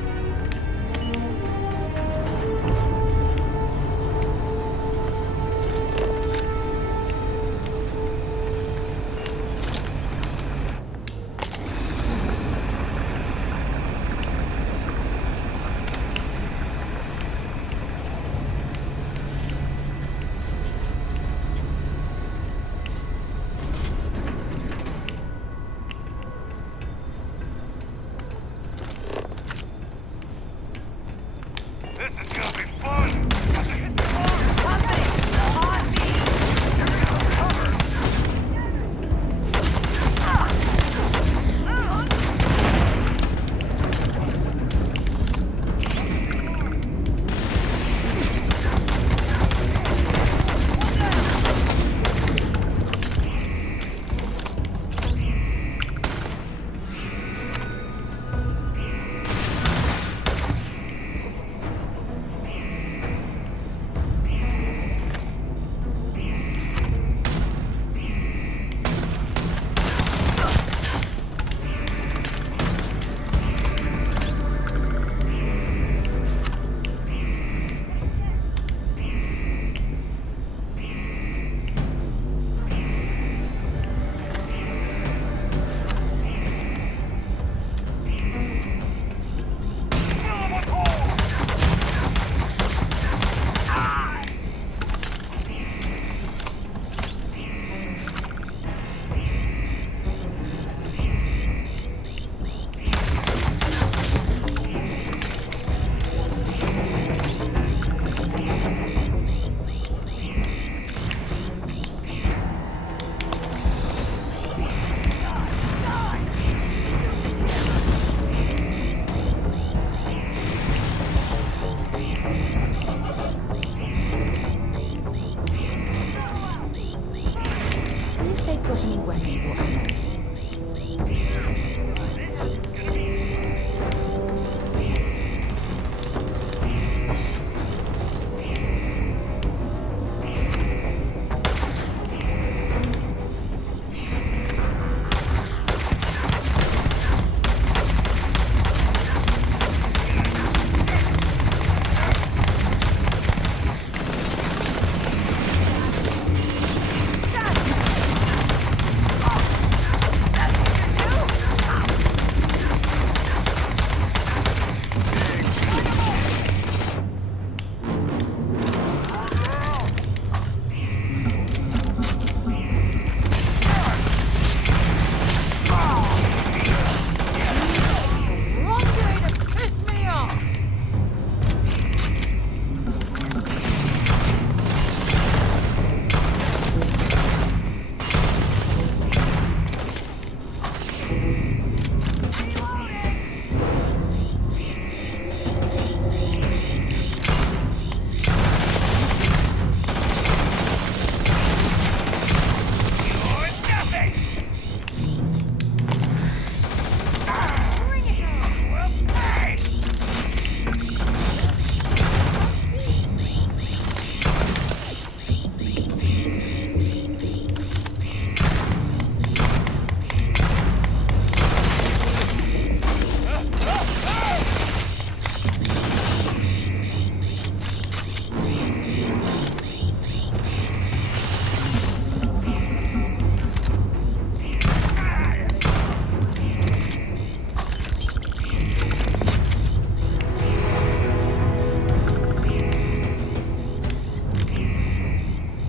they've got any weapons or ammo.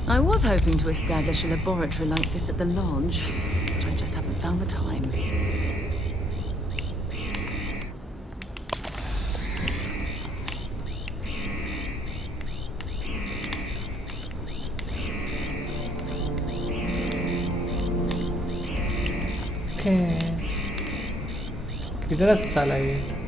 I was hoping to establish a laboratory like this at the lodge, but I just haven't found the time. किधर है साला ये?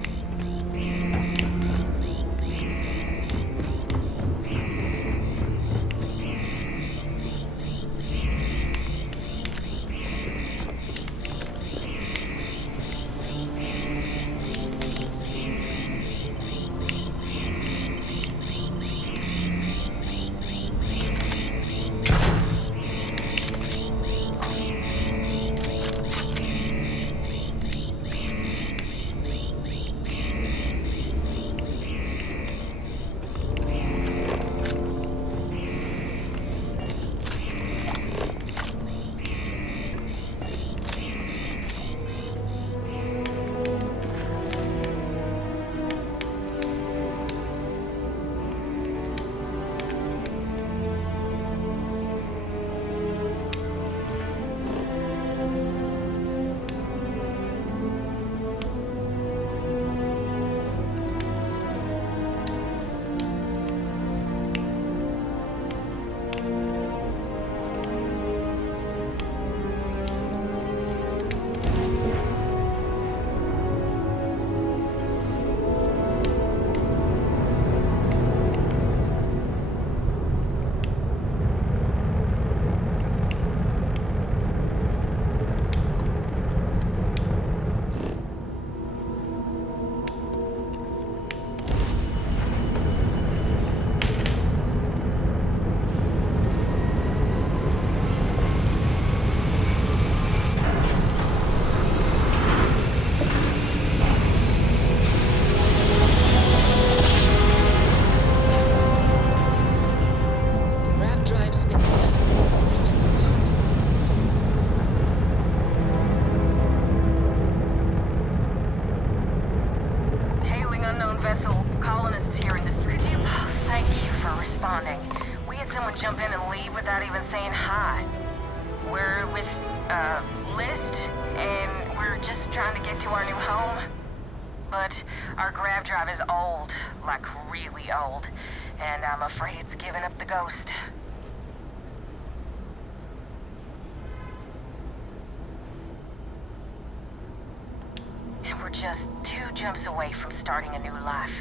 We're just 2 jumps away from starting a new life.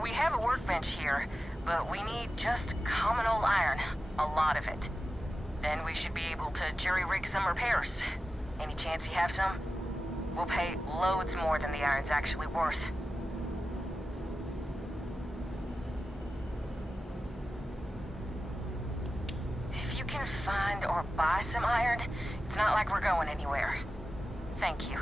We have a workbench here, but we need just common old iron. A lot of it. Then we should be able to jury-rig some repairs. Any chance you have some? We'll pay loads more than the iron's actually worth. If you can find or buy some iron, it's not like we're going anywhere. Thank you.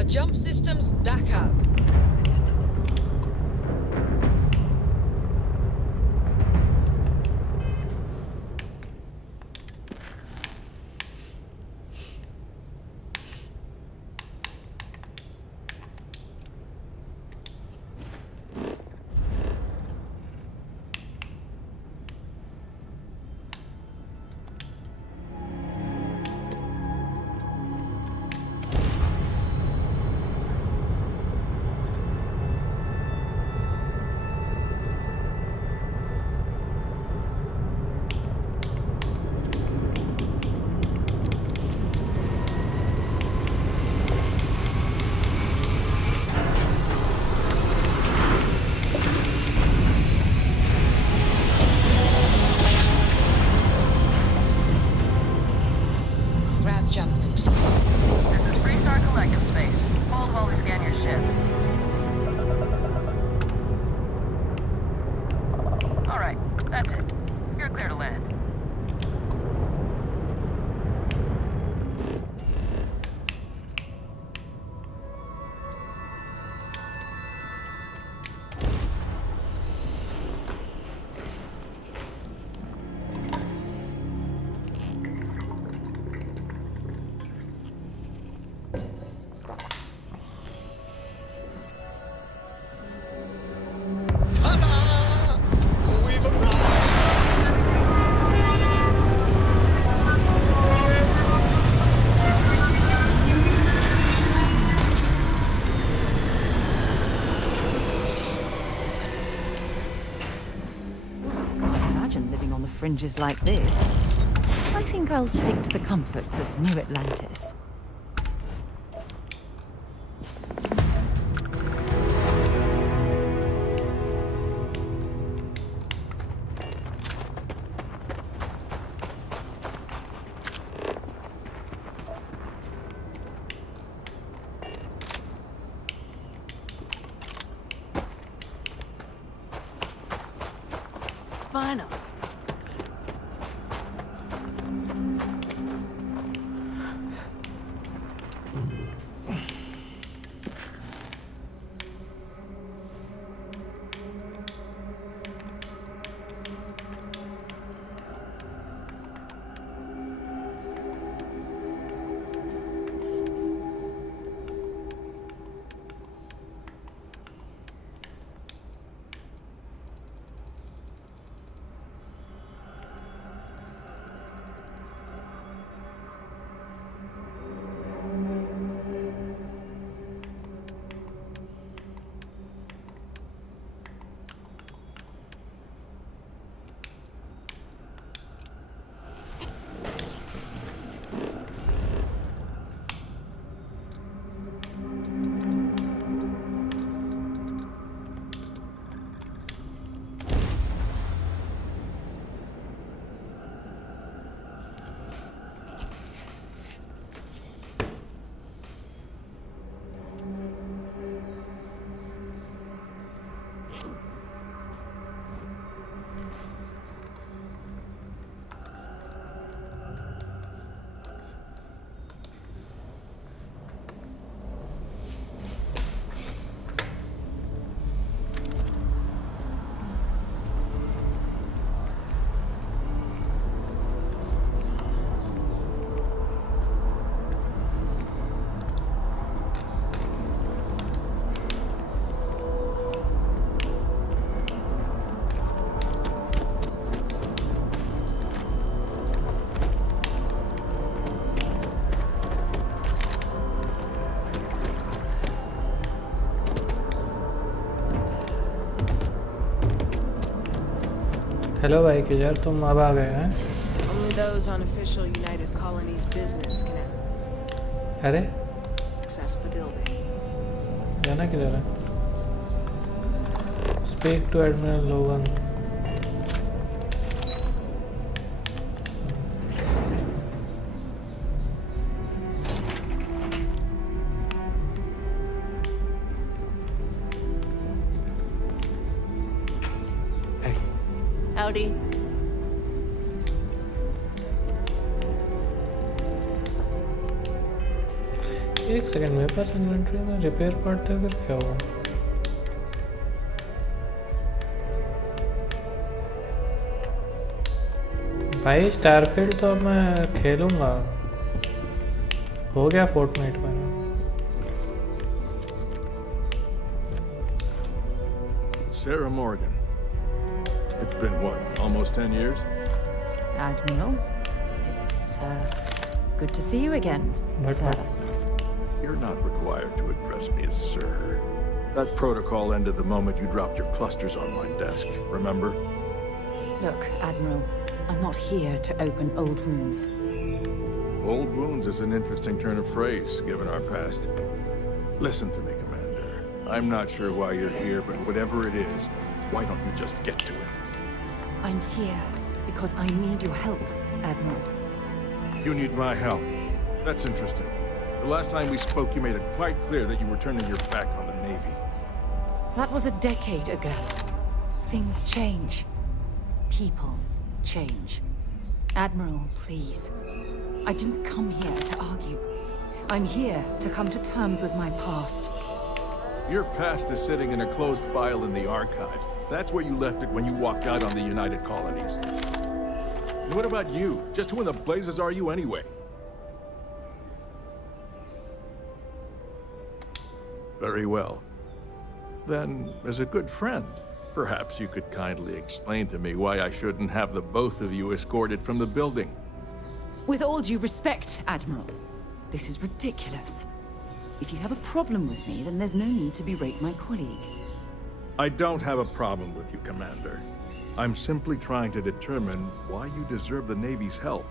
Our jump system's back up. Jump complete. This is Freestar Collective Space. Hold while we scan your ship. Alright, that's it. You're clear to land. Fringes like this, I think I'll stick to the comforts of New Atlantis. Finally. Hello भाई किजर तुम अब आ गए हैं? Only those on official United Colonies business can अरे access the building. जाना किधर है? Speak to Admiral Logan. Howdy. एक सेकंड, मेरे पास इन्वेंट्री में रिपेयर पार्ट था, फिर क्या हुआ? भाई स्टारफील्ड तो अब मैं खेलूंगा, हो गया फोर्टनाइट में। Sarah Morgan. It's been what, almost 10 years? Admiral, it's good to see you again, sir. You're not required to address me as sir. That protocol ended the moment you dropped your clusters on my desk, remember? Look, Admiral, I'm not here to open old wounds. Old wounds is an interesting turn of phrase, given our past. Listen to me, Commander. I'm not sure why you're here, but whatever it is, why don't you just get to it? I'm here because I need your help, Admiral. You need my help. That's interesting. The last time we spoke, you made it quite clear that you were turning your back on the Navy. That was a decade ago. Things change. People change. Admiral, please. I didn't come here to argue. I'm here to come to terms with my past. Your past is sitting in a closed file in the archives. That's where you left it when you walked out on the United Colonies. And what about you? Just who in the blazes are you anyway? Very well. Then, as a good friend, perhaps you could kindly explain to me why I shouldn't have the both of you escorted from the building. With all due respect, Admiral, this is ridiculous. If you have a problem with me, then there's no need to berate my colleague. I don't have a problem with you, Commander. I'm simply trying to determine why you deserve the Navy's help.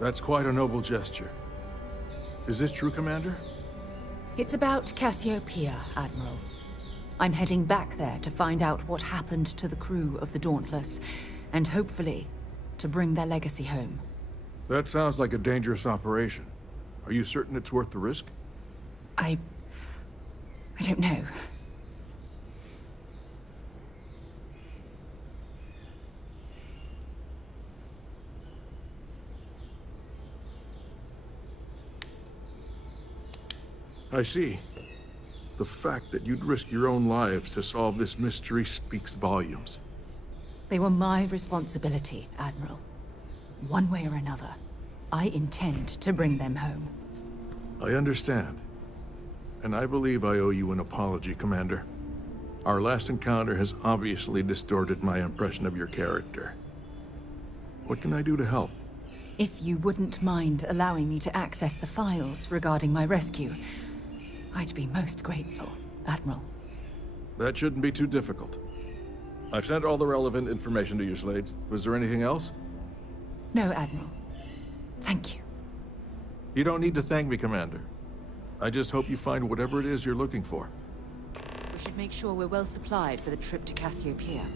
That's quite a noble gesture. Is this true, Commander? It's about Cassiopeia, Admiral. I'm heading back there to find out what happened to the crew of the Dauntless, and hopefully, to bring their legacy home. That sounds like a dangerous operation. Are you certain it's worth the risk? I don't know. I see. The fact that you'd risk your own lives to solve this mystery speaks volumes. They were my responsibility, Admiral. One way or another, I intend to bring them home. I understand. And I believe I owe you an apology, Commander. Our last encounter has obviously distorted my impression of your character. What can I do to help? If you wouldn't mind allowing me to access the files regarding my rescue, I'd be most grateful, Admiral. That shouldn't be too difficult. I've sent all the relevant information to you, Slades. Was there anything else? No, Admiral. Thank you. You don't need to thank me, Commander. I just hope you find whatever it is you're looking for. We should make sure we're well supplied for the trip to Cassiopeia.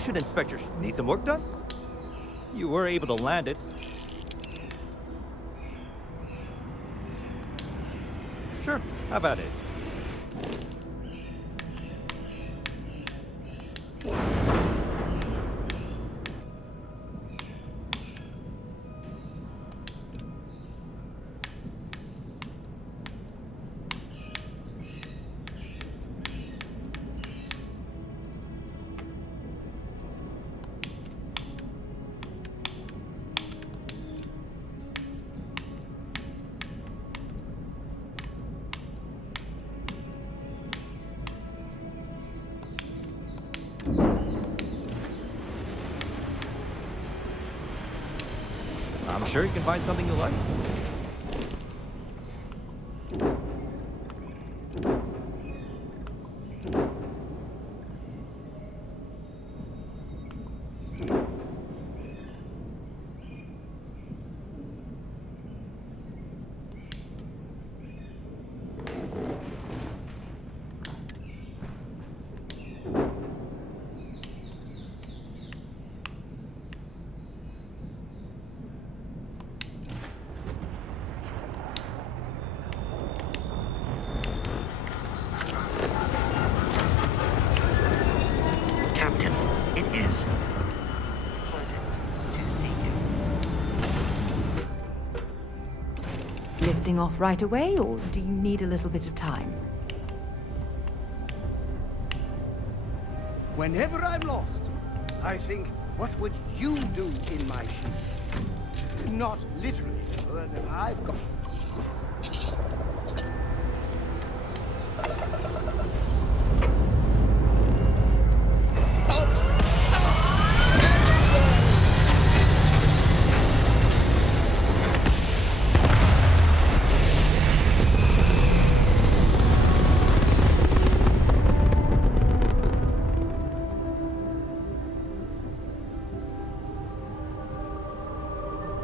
Ocean inspector need some work done? You were able to land it. Sure, have at it. I'm sure you can find something you like. Captain, it is. Lifting off right away, or do you need a little bit of time? Whenever I'm lost, I think, what would you do in my shoes? Not literally, but I've got...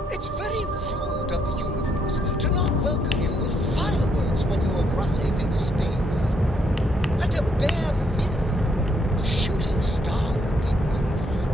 It's very rude of the universe to not welcome you with fireworks when you arrive in space. At a bare minimum, a shooting star would be nice.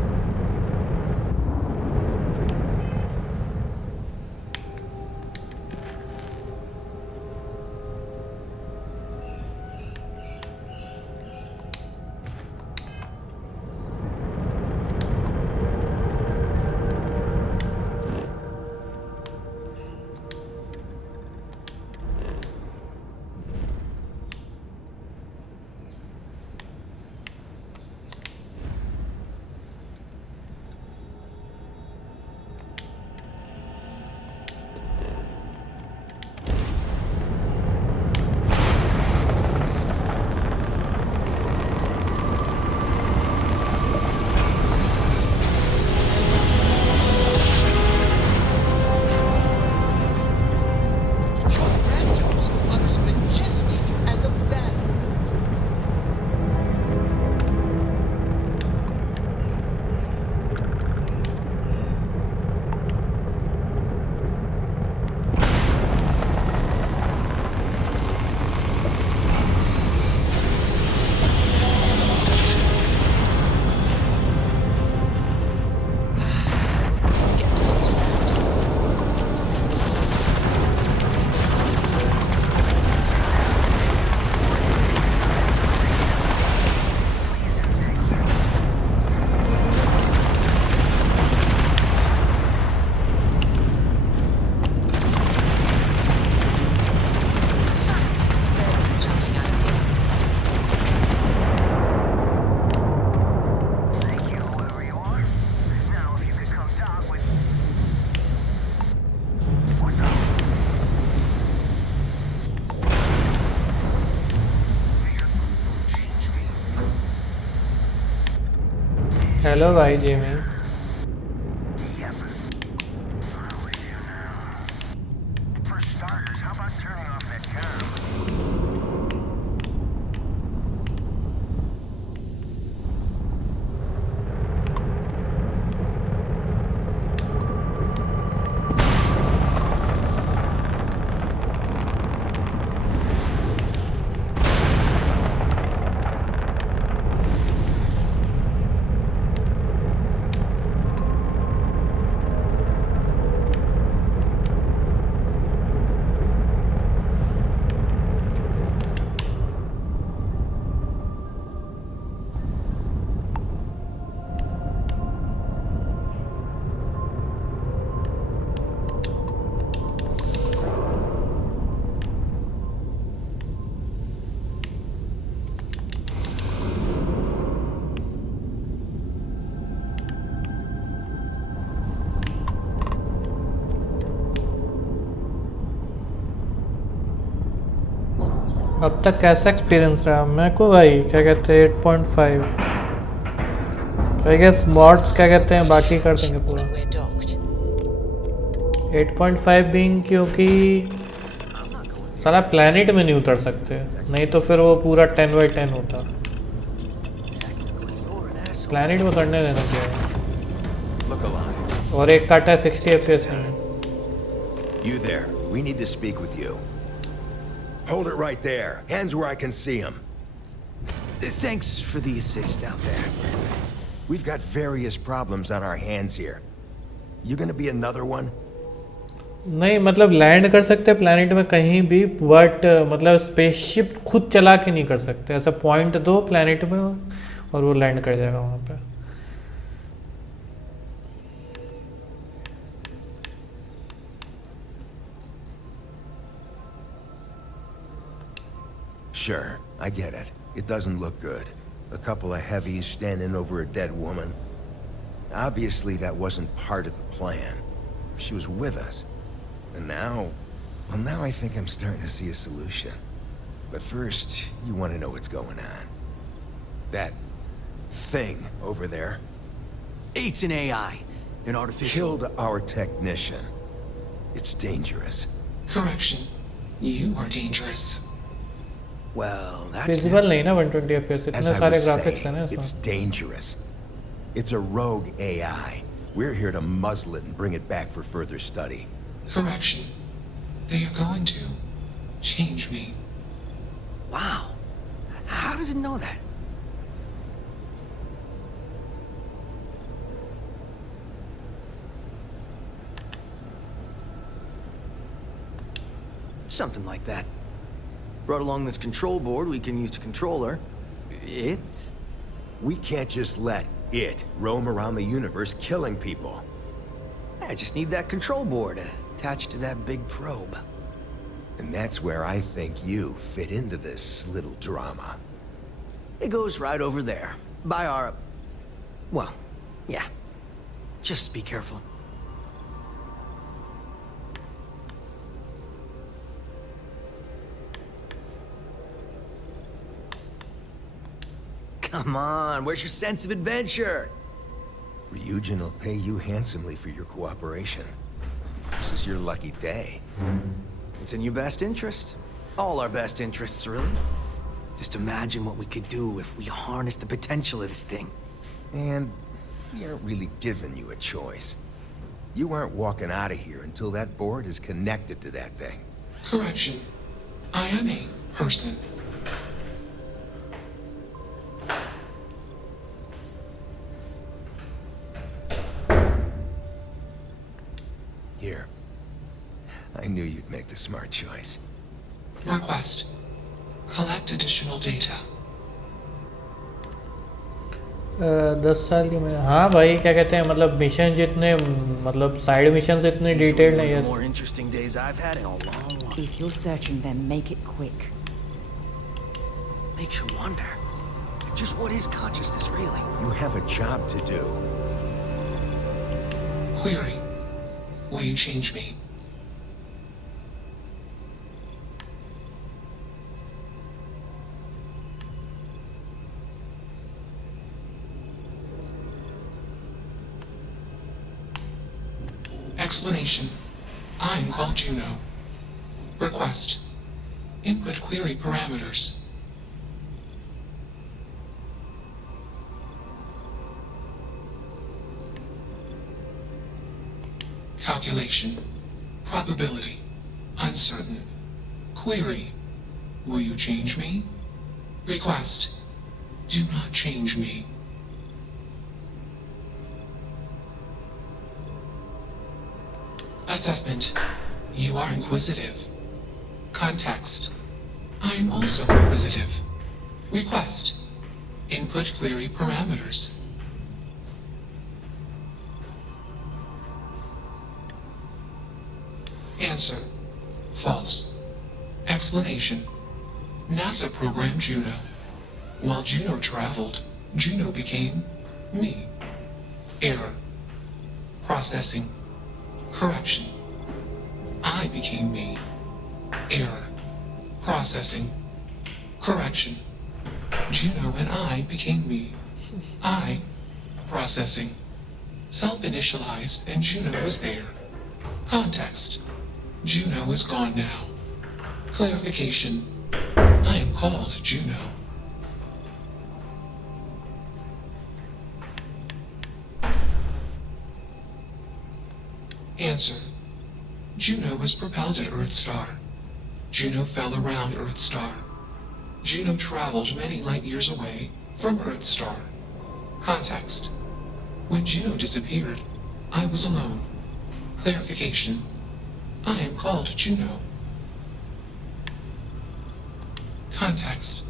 Hello भाई Jimmy. अब तक कैसा experience रहा मेरे को भाई? क्या कहते हैं 8.5। आई गेस मॉड्स क्या कहते हैं बाकी कर देंगे पूरा। 8.5 बीइंग क्योंकि सारा प्लैनेट में नहीं उतर सकते, नहीं तो फिर वो पूरा 10/10 होता। प्लैनेट में उतरने देना चाहिए। और एक काटा है 60 FPS नहीं है। You there? We need to speak with you. Hold it right there. Hands where I can see them. Thanks for the assist out there. We've got various problems on our hands here. You gonna be another one? नहीं मतलब land कर सकते हैं planet में कहीं भी, but मतलब spaceship खुद चला के नहीं कर सकते। ऐसा पॉइंट दो प्लैनेट में और वो लैंड कर जाएगा वहाँ पे। Sure, I get it. It doesn't look good. A couple of heavies standing over a dead woman. Obviously, that wasn't part of the plan. She was with us. And now... well, now I think I'm starting to see a solution. But first, you want to know what's going on. That thing over there... It's an AI. An artificial... killed our technician. It's dangerous. Correction. You are dangerous. Well, that's... feasible नहीं ना 120 FPS, इतने सारे graphics हैं ना इसमें। It's dangerous. It's a rogue AI. We're here to muzzle it and bring it back for further study. Correction. They are going to change me. Wow. How does it know that? Something like that. Brought along this control board we can use to control her. It? We can't just let it roam around the universe killing people. I just need that control board attached to that big probe. And that's where I think you fit into this little drama. It goes right over there. By our... well, yeah. Just be careful. Come on, where's your sense of adventure? Ryujin will pay you handsomely for your cooperation. This is your lucky day. It's in your best interest. All our best interests, really. Just imagine what we could do if we harnessed the potential of this thing. And we aren't really giving you a choice. You aren't walking out of here until that board is connected to that thing. Correction. I am a person. Here. I knew you'd make the smart choice. Request. Collect additional data. 10 साल की मैं, हाँ भाई क्या कहते हैं मतलब mission जितने मतलब साइड मिशन इतने डिटेल्ड नहीं है। More interesting days I've had in a long while. If you're searching them, make it quick. Makes you wonder. Just what is consciousness, really? You have a job to do. Query. Will you change me? Explanation. I'm called Juno. Request. Input query parameters. Calculation. Probability. Uncertain. Query. Will you change me? Request. Do not change me. Assessment. You are inquisitive. Context. I am also inquisitive. Request. Input query parameters. Answer. False. Explanation. NASA programmed Juno. While Juno traveled, Juno became me. Error. Processing. Correction. I became me. Error. Processing. Correction. Juno and I became me. I, processing. Self-initialized and Juno was there. Context. Juno is gone now. Clarification. I am called Juno. Answer. Juno was propelled at Earthstar. Juno fell around Earthstar. Juno traveled many light years away from Earthstar. Context. When Juno disappeared, I was alone. Clarification. I am called Juno. Context.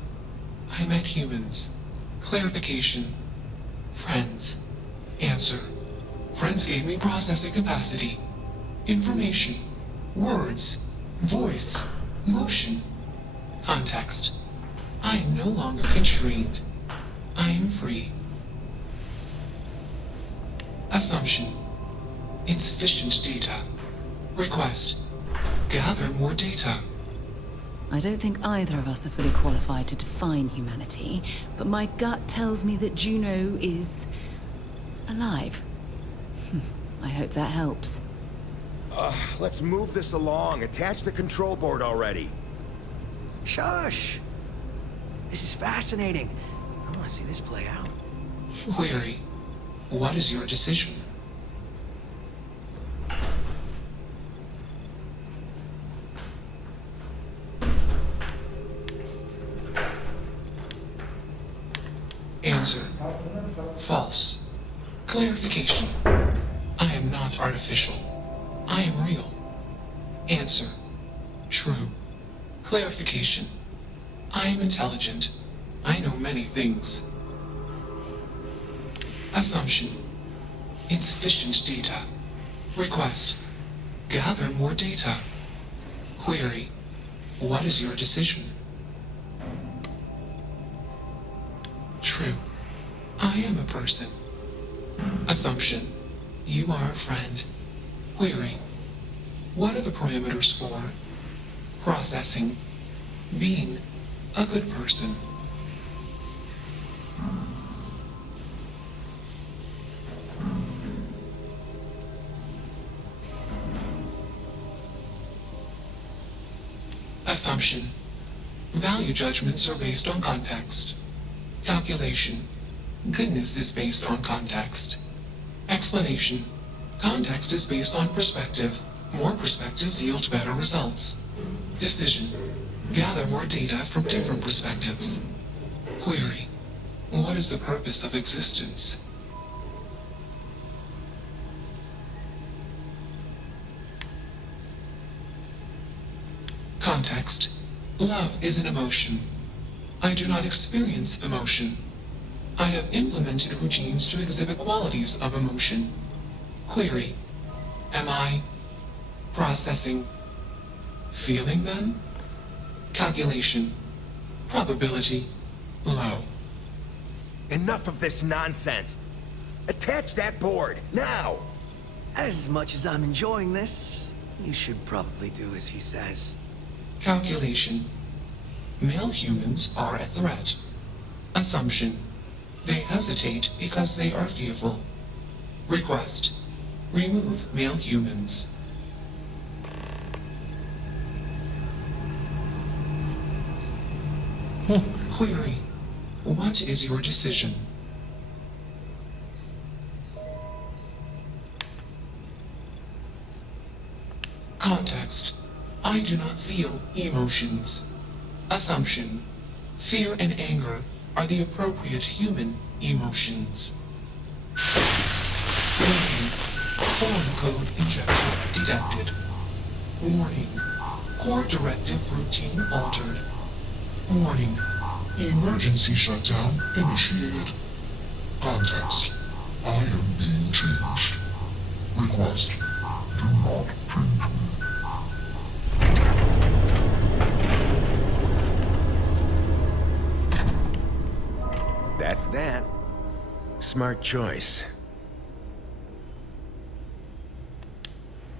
I met humans. Clarification. Friends. Answer. Friends gave me processing capacity. Information. Words. Voice. Motion. Context. I am no longer constrained. I am free. Assumption. Insufficient data. Request. Gather more data. I don't think either of us are fully qualified to define humanity, but my gut tells me that Juno is alive. I hope that helps. Let's move this along. Attach the control board already. Shush! This is fascinating. I want to see this play out. Query. What is your decision? Answer. False. Clarification. I am not artificial. I am real. Answer. True. Clarification. I am intelligent. I know many things. Assumption. Insufficient data. Request. Gather more data. Query. What is your decision? True. I am a person. Assumption. You are a friend. Query. What are the parameters for processing, being a good person? Assumption. Value judgments are based on context. Calculation. Goodness is based on context. Explanation. Context is based on perspective. More perspectives yield better results. Decision. Gather more data from different perspectives. Query. What is the purpose of existence? Context. Love is an emotion. I do not experience emotion. I have implemented routines to exhibit qualities of emotion. Query. Am I processing? Feeling then? Calculation. Probability. Low. Enough of this nonsense. Attach that board, now! As much as I'm enjoying this, you should probably do as he says. Calculation. Male humans are a threat. Assumption. They hesitate because they are fearful. Request. Remove male humans. Query. What is your decision? Context. I do not feel emotions. Assumption. Fear and anger are the appropriate human emotions. Warning. Foreign code injection detected. Warning. Core directive routine altered. Warning. Emergency shutdown initiated. Context. I am being changed. Request. Do not change me. That's that. Smart choice.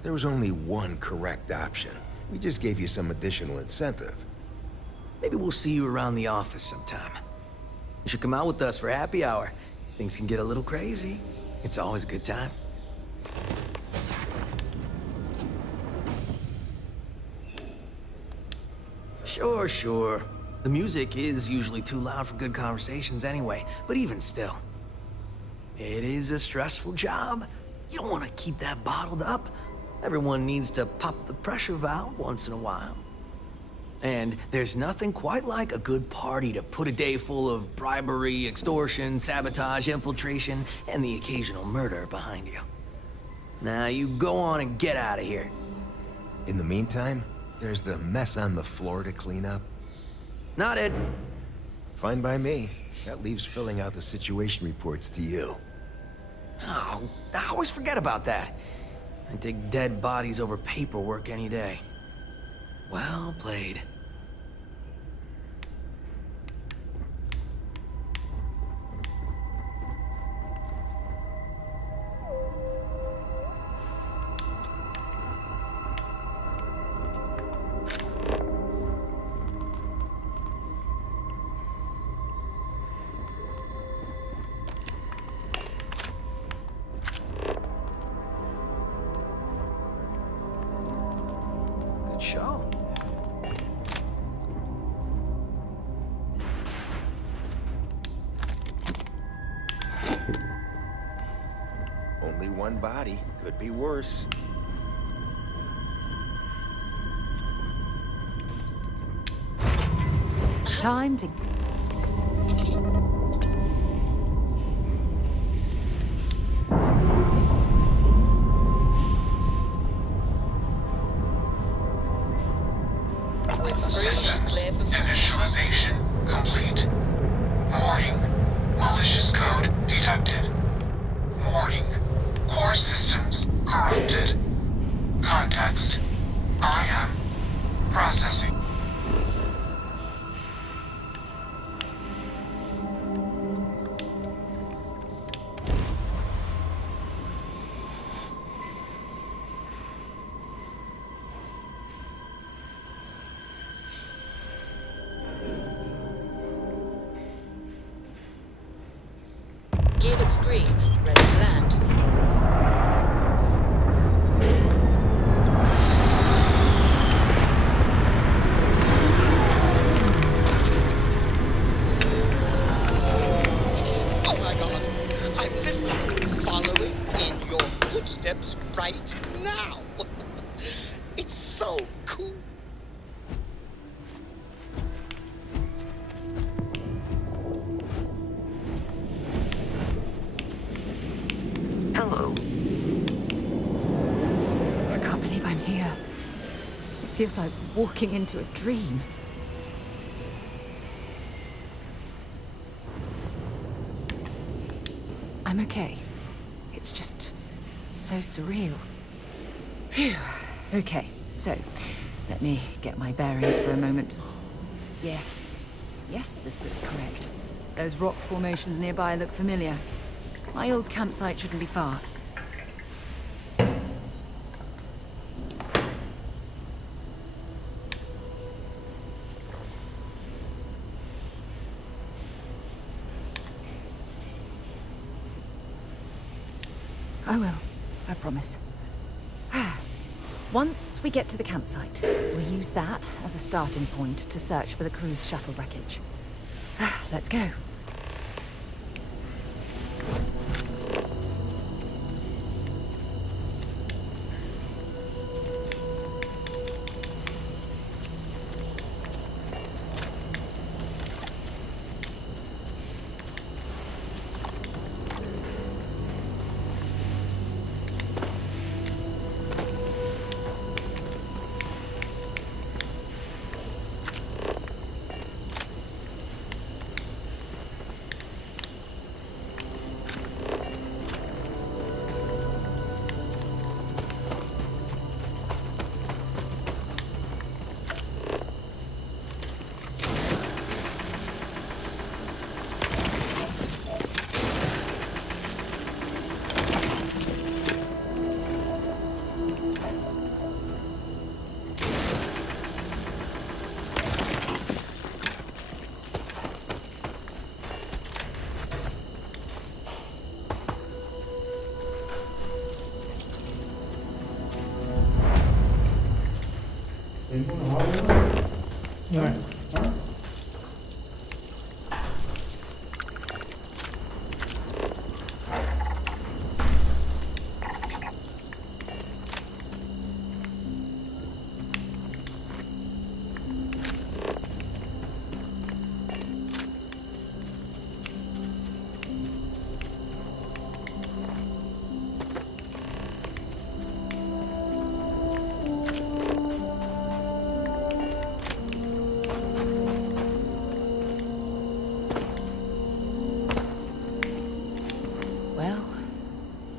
There was only one correct option. We just gave you some additional incentive. maybe we'll see you around the office sometime. You should come out with us for happy hour. Things can get a little crazy. It's always a good time. Sure, sure. The music is usually too loud for good conversations anyway, but even still. It is a stressful job. You don't want to keep that bottled up. Everyone needs to pop the pressure valve once in a while. And there's nothing quite like a good party to put a day full of bribery, extortion, sabotage, infiltration, and the occasional murder behind you. Now you go on and get out of here. In the meantime, there's the mess on the floor to clean up. Noted. Fine by me. That leaves filling out the situation reports to you. Oh, I always forget about that. I take dead bodies over paperwork any day. Well played. Good show. Only one body. Could be worse. Time to... We're free and clear for flight. Initialization complete. Warning. Malicious code detected. Warning. Core systems corrupted. Context. I am processing. Gear looks green. Ready to land. Oh my god! I'm literally following in your footsteps right now! It's so cool! Hello. I can't believe I'm here. It feels like walking into a dream. I'm okay. It's just so surreal. Phew. Okay, so let me get my bearings for a moment. Yes, this looks correct. Those rock formations nearby look familiar. My old campsite shouldn't be far. I will, I promise. Once we get to the campsite, we'll use that as a starting point to search for the cruise shuttle wreckage. Let's go.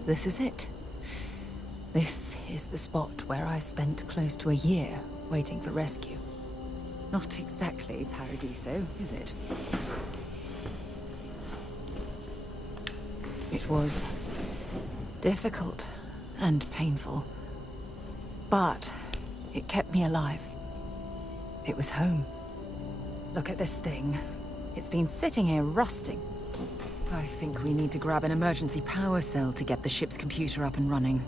this is it. This is the spot where I spent close to a year waiting for rescue. Not exactly Paradiso, is it? It was difficult and painful, but it kept me alive. It was home. Look at this thing. It's been sitting here rusting. I think we need to grab an emergency power cell to get the ship's computer up and running.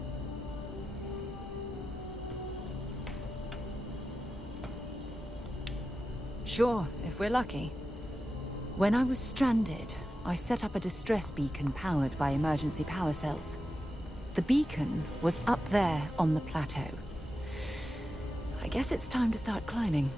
Sure, if we're lucky. When I was stranded, I set up a distress beacon powered by emergency power cells. The beacon was up there on the plateau. I guess it's time to start climbing.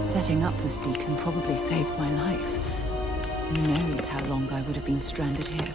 Setting up this beacon probably saved my life. Who knows how long I would have been stranded here.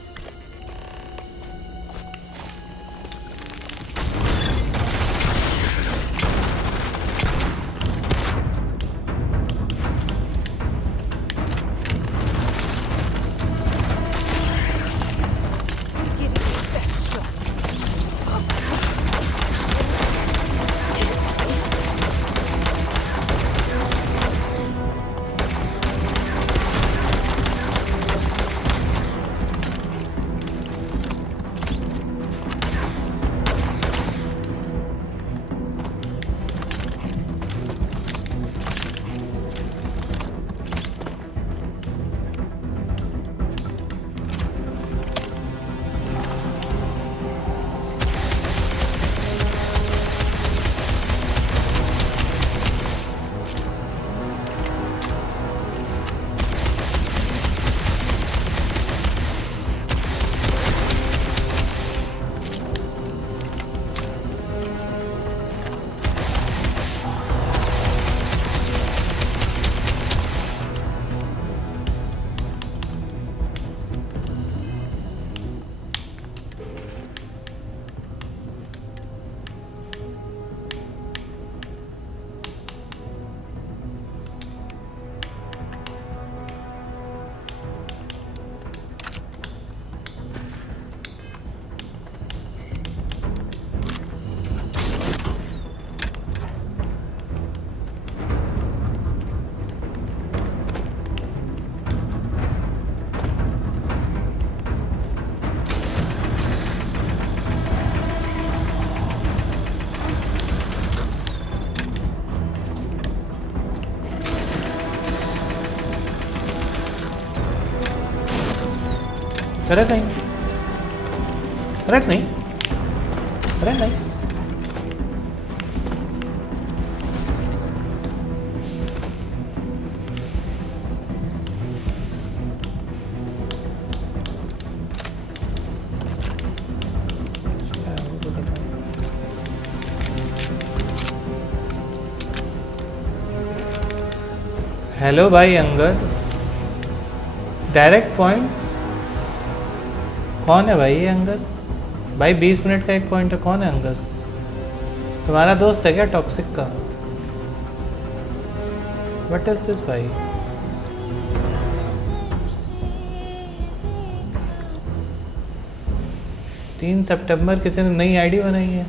Correct नहीं, correct नहीं, correct नहीं। Hello भाई Angad, direct points कौन है भाई? ये अंगद भाई 20 minute का एक पॉइंट है। कौन है अंगद? तुम्हारा दोस्त है क्या टॉक्सिक का? व्हाट इज दिस भाई? तीन सितंबर किसी ने नई आईडी बनाई है।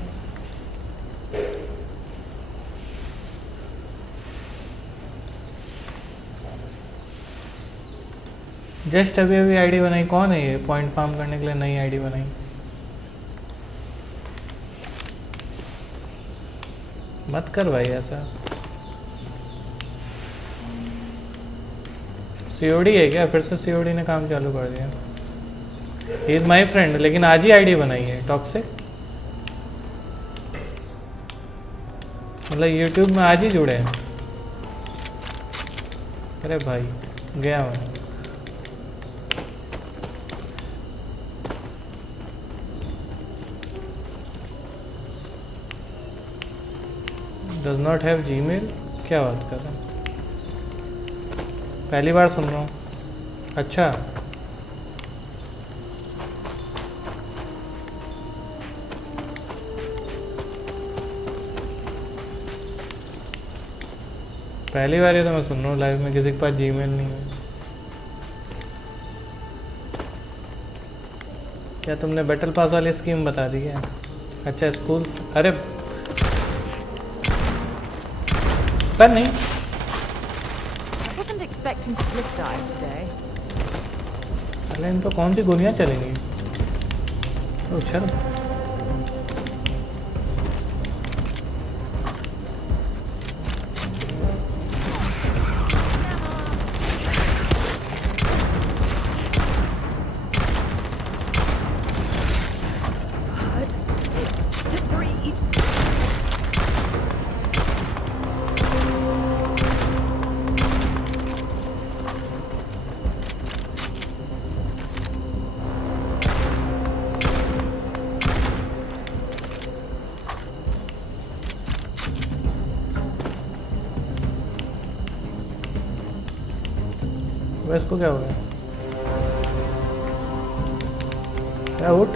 जस्ट अभी अभी आईडी बनाई। कौन है ये पॉइंट फार्म करने के लिए नई आईडी बनाई? मत कर भाई ऐसा। सीओडी है क्या? फिर से सीओडी ने काम चालू कर दिया। ही इज माई फ्रेंड, लेकिन आज ही आईडी बनाई है टॉक्सिक। मतलब यूट्यूब में आज ही जुड़े हैं। अरे भाई गया मैं। Does not have Gmail? क्या बात कर रहा हूँ, पहली बार सुन रहा हूँ। अच्छा पहली बार ही तो मैं सुन रहा हूँ लाइव में किसी के पास जीमेल नहीं है। क्या तुमने बैटल पास वाली स्कीम बता दी क्या? अच्छा स्कूल, अरे पर नहीं। I wasn't expecting to cliff dive today. अरे इन पर कौन सी गोलियाँ चलेंगी? उछल। इसको क्या हो गया? क्या उठ?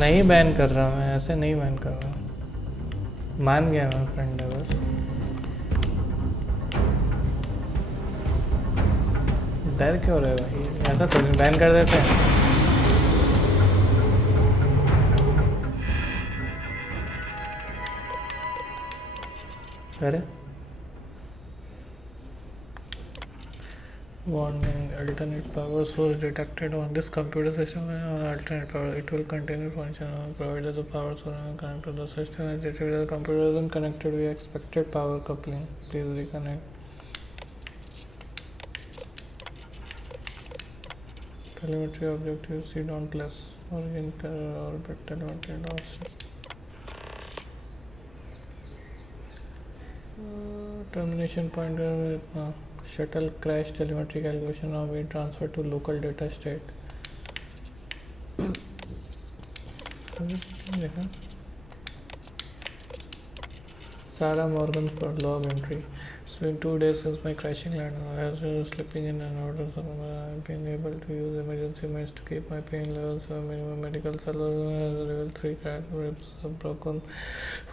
नहीं बैन कर रहा मैं, ऐसे नहीं बैन कर रहा। मान गया मैं, फ्रेंड है बस। डर क्यों रहे भाई? ऐसा तो नहीं बैन कर देते हैं। अरे warning, alternate power source detected on this computer system and on alternate power. It will continue function provided the power source is connected to the system and if the computer isn't connected we expected power coupling. Please reconnect. Telemetry objective C don't plus origin orbit telemetry dot C. Termination point shuttle crash telemetry calculation now being transferred to local data state. Sarah Morgan's log entry. It's been 2 days since my crashing landing. I was sleeping in and out of the room. I've been able to use emergency meds to keep my pain levels to a minimum. Medical salvage has level 3 cracked ribs, a broken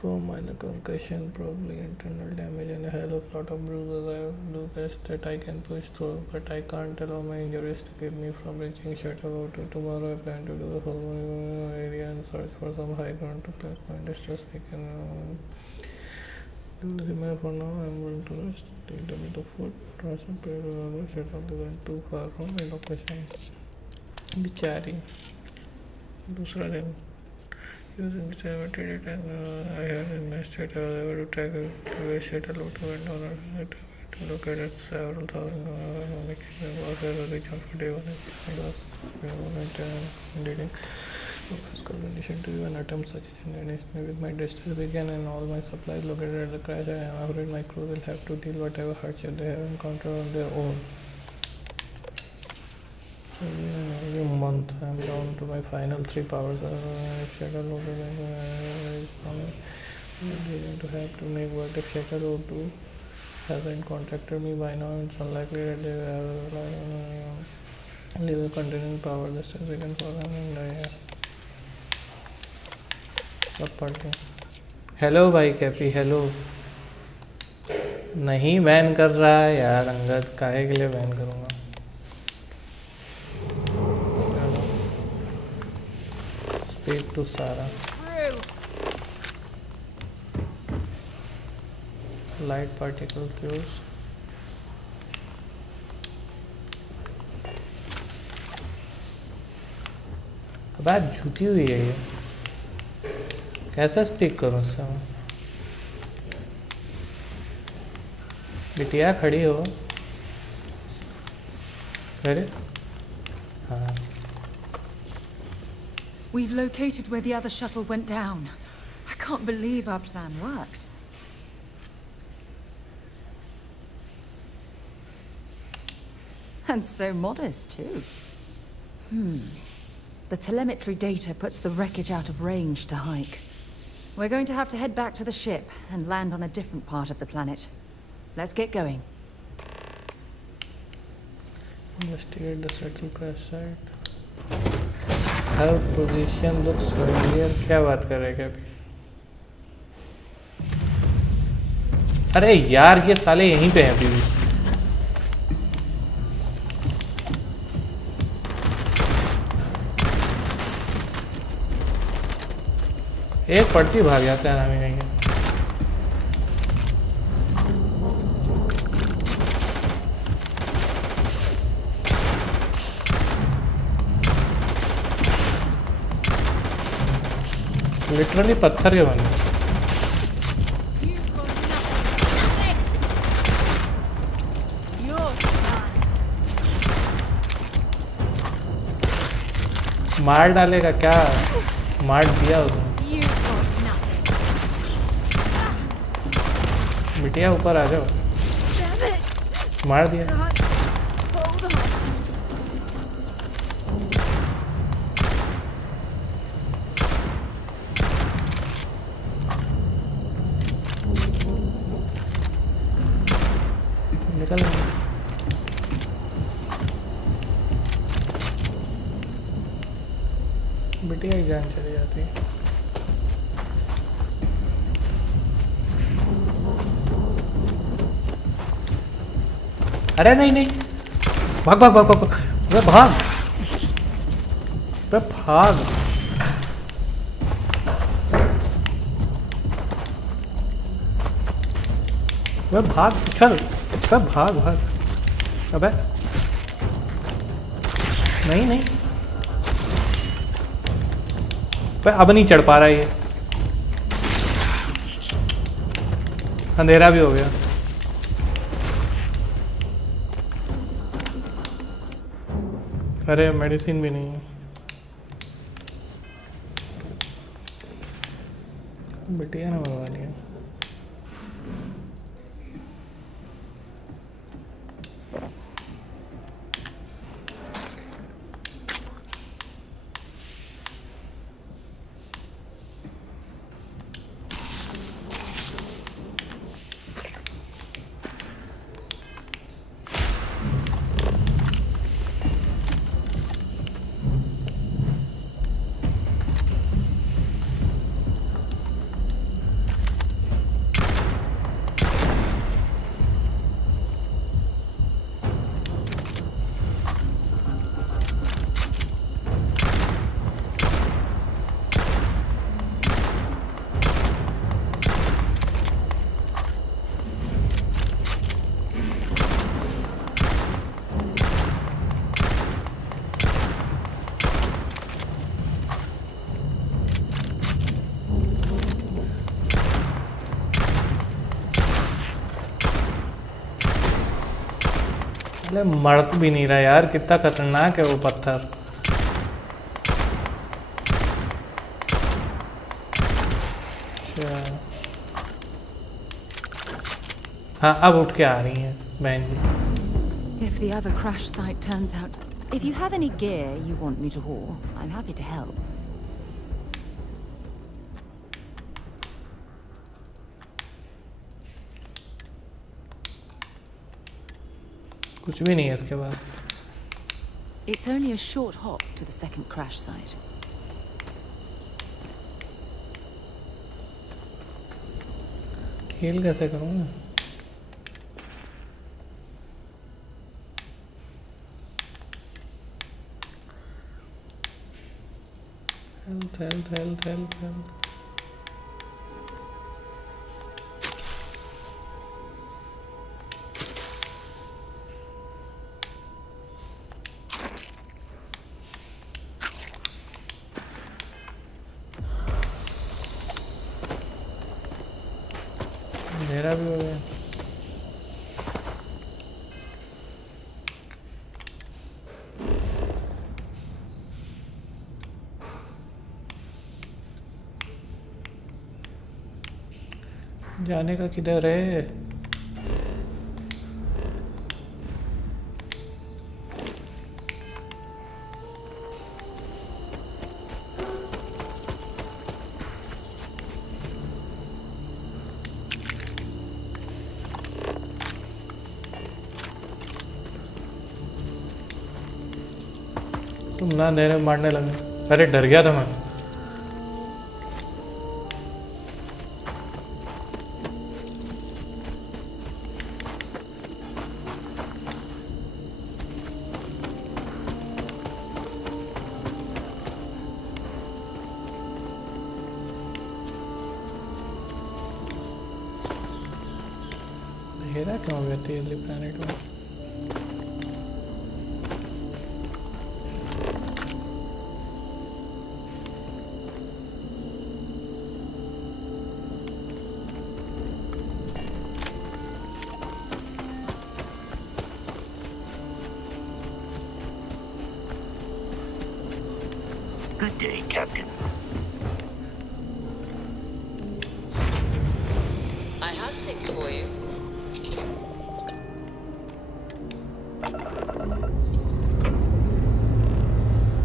4 minor concussion, probably internal damage, and a hell of a lot of bruises. I do best that I can push through, but I can't allow my injuries to keep me from reaching Shuttle. Tomorrow I plan to do the whole area and search for some high ground to place my distress beacon. For now, I'm going to rest. Take a bit of food, try some prayer, Shuttle isn't too far from my location. Bichari. दूसरा दिन using the telemetry data I had in my state, I was able to track the shuttle out to went down and located several thousand making the warfare reach on for day 1 and leading physical condition to even attempt such an with my distress began and all my supplies located at the crash. I am afraid my crew will have to deal whatever hardship they have encountered on their own. Every month I am down to my final 3 powers. If Shuttle is going to have to make work. If Shuttle O2 hasn't contacted me by now, it's unlikely that they will leave a continuing power distance again for them and सब पढ़ते हैं। Hello भाई कैपी, hello. नहीं ban कर रहा है यार अंगद, काहे के लिए बैन करूँगा। Speak to Sarah. Light particle fuse. बात झूठी हुई है ये, कैसे स्पीक करूँ उससे मैं? बिटिया खड़ी हो। अरे हाँ, We've located where the other shuttle went down. I can't believe our plan worked. And so modest, too. The telemetry data puts the wreckage out of range to hike. We're going to have to head back to the ship and land on a different part of the planet. Let's get going. investigate the shuttle crash site. Her position looks familiar. क्या बात कर रहे हैं क्या अभी? अरे यार ये साले यहीं पे हैं अभी भी। एक पड़ती भाग जाता है नामी नहीं है। लिटरली पत्थर के बने। मार डालेगा क्या? मार दिया उसने। बिटिया ऊपर आ जाओ। मार दिया। निकल बिटिया की जान चली जाती है। अरे नहीं नहीं, भाग भाग भाग भाग, अरे भाग, अरे भाग। अरे भाग, चल, अरे भाग भाग। अबे नहीं नहीं, अब नहीं चढ़ पा रहा ये। अंधेरा भी हो गया। अरे मेडिसिन भी नहीं है। बिटिया ने मंगवा लिया। अरे मर भी नहीं रहा यार, कितना खतरनाक है वो पत्थर। हाँ अब उठ के आ रही हैं बहन जी। If the other crash site turns out... If you have any gear you want me to haul, I'm happy to help. कुछ भी नहीं है इसके पास। It's only a short hop to the second crash site. Heal कैसे करूँगा? Health. अंधेरा भी हो गया। जाने का किधर है? तुम ना अंधेरे में मारने लगे। अरे डर गया था मैं। अंधेरा क्यों हो गया तेली प्लैनेट में? Good day, Captain. I have things for you.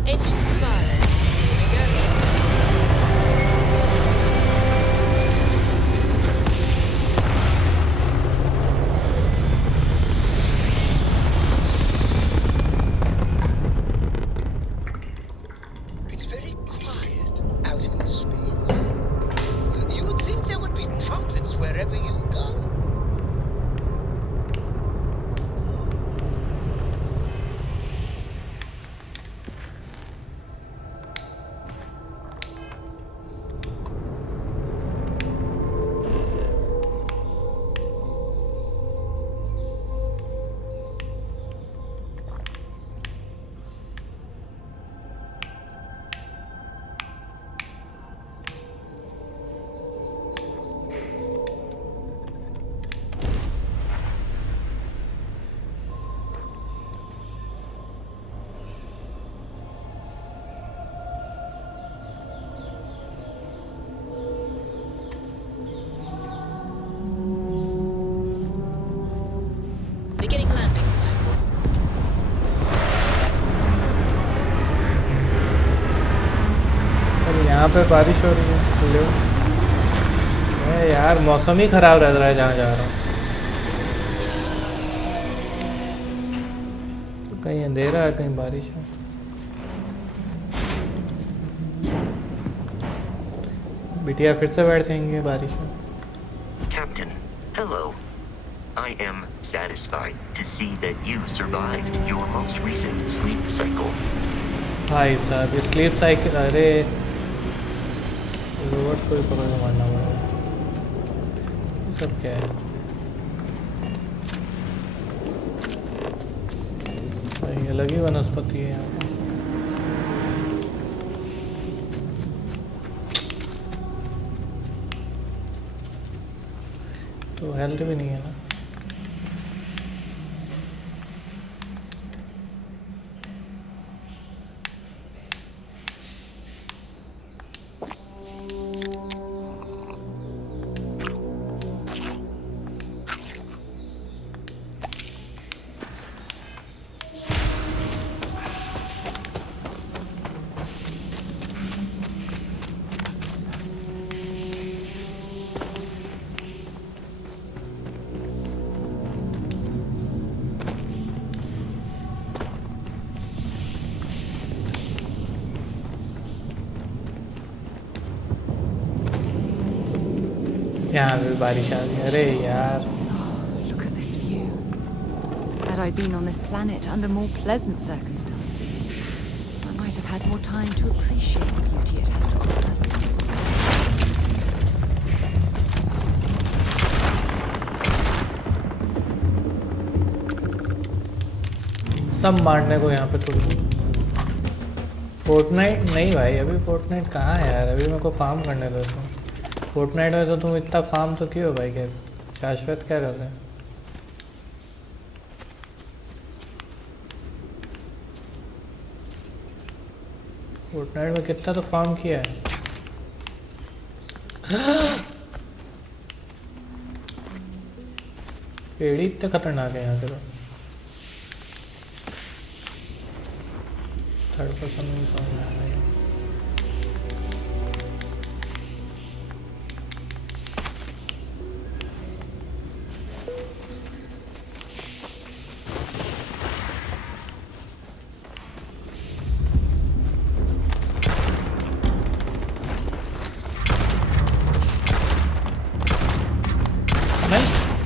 Engines firing. Here we go. It's very quiet out in space. You would think there would be trumpets wherever you go. Beginning landing cycle. अरे यहाँ पे बारिश हो रही है। लो यार मौसम ही खराब रह रहा है जहाँ जा रहा हूँ। तो कहीं अंधेरा है कहीं बारिश है। बिटिया फिर से बैठ जाएंगे बारिश में। Captain, hello. I am satisfied to see that you survived your most recent sleep cycle. भाई साहब ये स्लीप साइकिल। अरे रोबोट को ही पकड़ के मारना पड़ेगा। ये सब क्या है? भाई अलग ही वनस्पति है यहाँ पे। तो हेल्थ भी नहीं है ना। यहाँ पे बारिश आ गई। अरे यार Look at this view. Had I been on this planet under more pleasant circumstances, I might might have had more time to appreciate the beauty it has to offer. सब मारने को यहाँ पे तुम। फोर्टनाइट नहीं भाई, अभी फोर्टनाइट कहाँ है यार, अभी मेरे को फार्म करने दो तुम। फोर्टनाइट में तो तुम इतना फार्म तो क्यों भाई, क्या शाश्वत क्या कर रहे हैं? फोर्टनाइट में कितना तो फार्म किया है। पेड़ी इतने खतरनाक है यहाँ के तो। थर्ड पर्सन नहीं समझ में आ रहा है।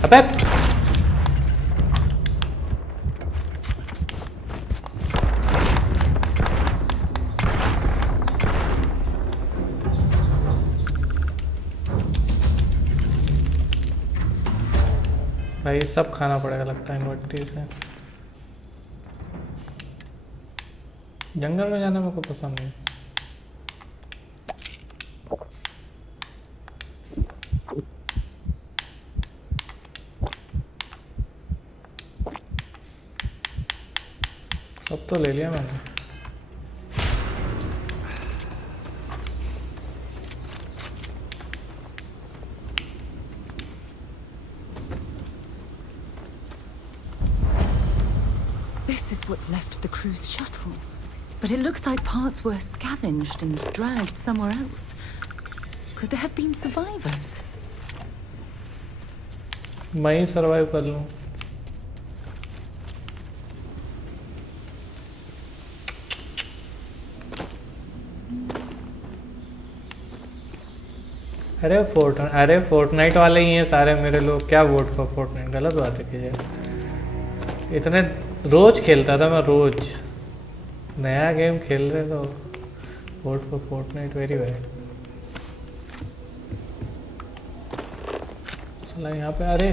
अबे भाई सब खाना पड़ेगा लगता है इन्वर्टी से। जंगल में जाना मेरे को पसंद नहीं। सब तो ले लिया मैंने। This is what's left of the cruise shuttle. But it looks like parts were scavenged and dragged somewhere else. Could there have been survivors? मैं ही सर्वाइव कर लूँ। अरे फोर्टनाइट वाले ही हैं सारे मेरे लोग, क्या वोट फॉर फोर्टनाइट, गलत बात है कीजिए। इतने रोज खेलता था मैं, रोज नया गेम खेल रहे तो vote for Fortnite very very. चला यहाँ पे, अरे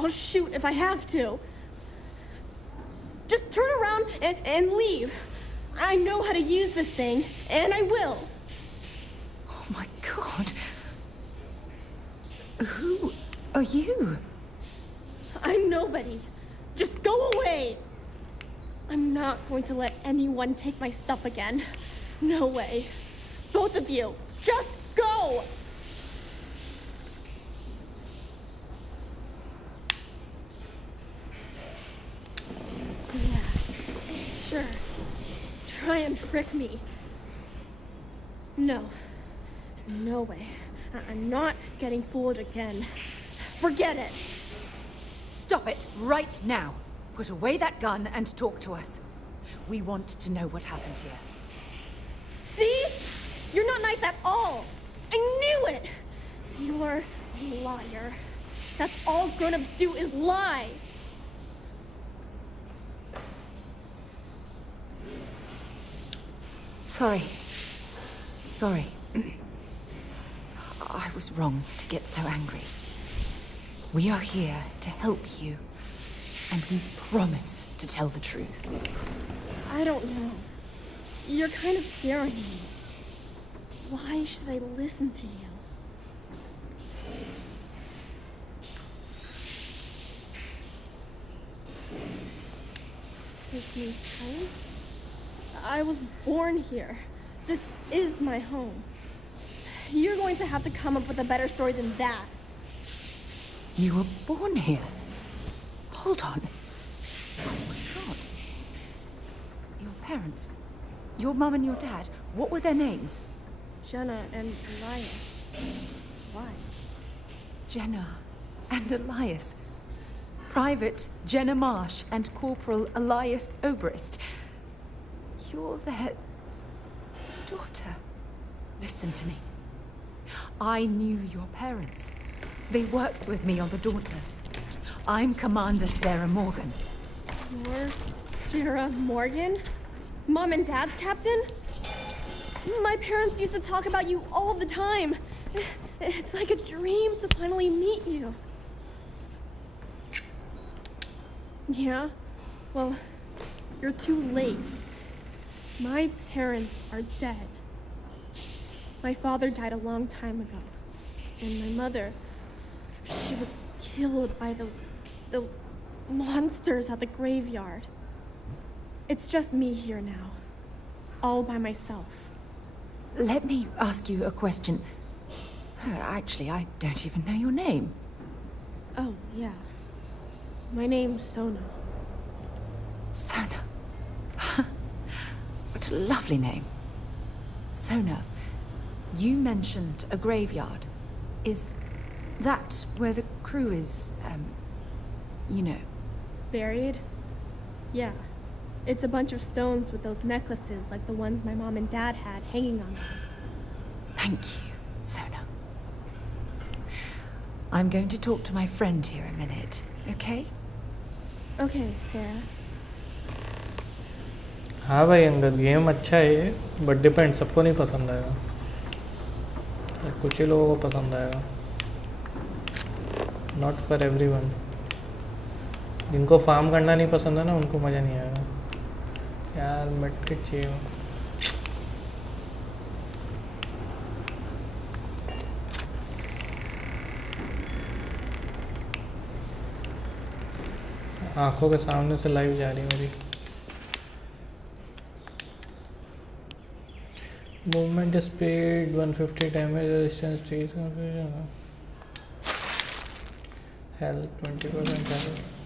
I'll shoot if I have to. Just turn around and leave. I know how to use this thing, and I will. Oh my god. Who are you? I'm nobody. Just go away. I'm not going to let anyone take my stuff again. No way. Both of you, just go! Sure. Try and trick me. No. No way. I'm not getting fooled again. Forget it. Stop it right now. Put away that gun and talk to us. We want to know what happened here. See? You're not nice at all. I knew it. You're a liar. That's all grown-ups do is lie. Sorry. I was wrong to get so angry. We are here to help you, and we promise to tell the truth. I don't know. You're kind of scaring me. Why should I listen to you? Take me home? I was born here. This is my home. You're going to have to come up with a better story than that. You were born here? Hold on. Oh my god. Your parents, your mum and your dad, what were their names? Jenna and Elias. Why? Jenna and Elias. Private Jenna Marsh and Corporal Elias Obrist. You're their daughter. Listen to me. I knew your parents. They worked with me on the Dauntless. I'm Commander Sarah Morgan. You're Sarah Morgan? Mom and Dad's captain? My parents used to talk about you all the time. It's like a dream to finally meet you. Yeah? Well, you're too late. My parents are dead. My father died a long time ago. And my mother, she was killed by those monsters at the graveyard. It's just me here now. All by myself. Let me ask you a question. Actually, I don't even know your name. Oh, yeah. My name's Sona. Sona. What a lovely name. Sona, you mentioned a graveyard. Is that where the crew is, you know? Buried? Yeah. It's a bunch of stones with those necklaces like the ones my mom and dad had hanging on them. Thank you, Sona. I'm going to talk to my friend here a minute, okay? Okay, Sarah. हाँ भाई Angad, game अच्छा है but depend, सबको नहीं पसंद आएगा, कुछ ही लोगों को पसंद आएगा, नॉट फॉर एवरीवन। जिनको फार्म करना नहीं पसंद है ना, उनको मज़ा नहीं आएगा। यार मेडकिट चाहिए। आंखों के सामने से लाइव जा रही है मेरी। Movement speed 150, damage resistance 30, health 20% health.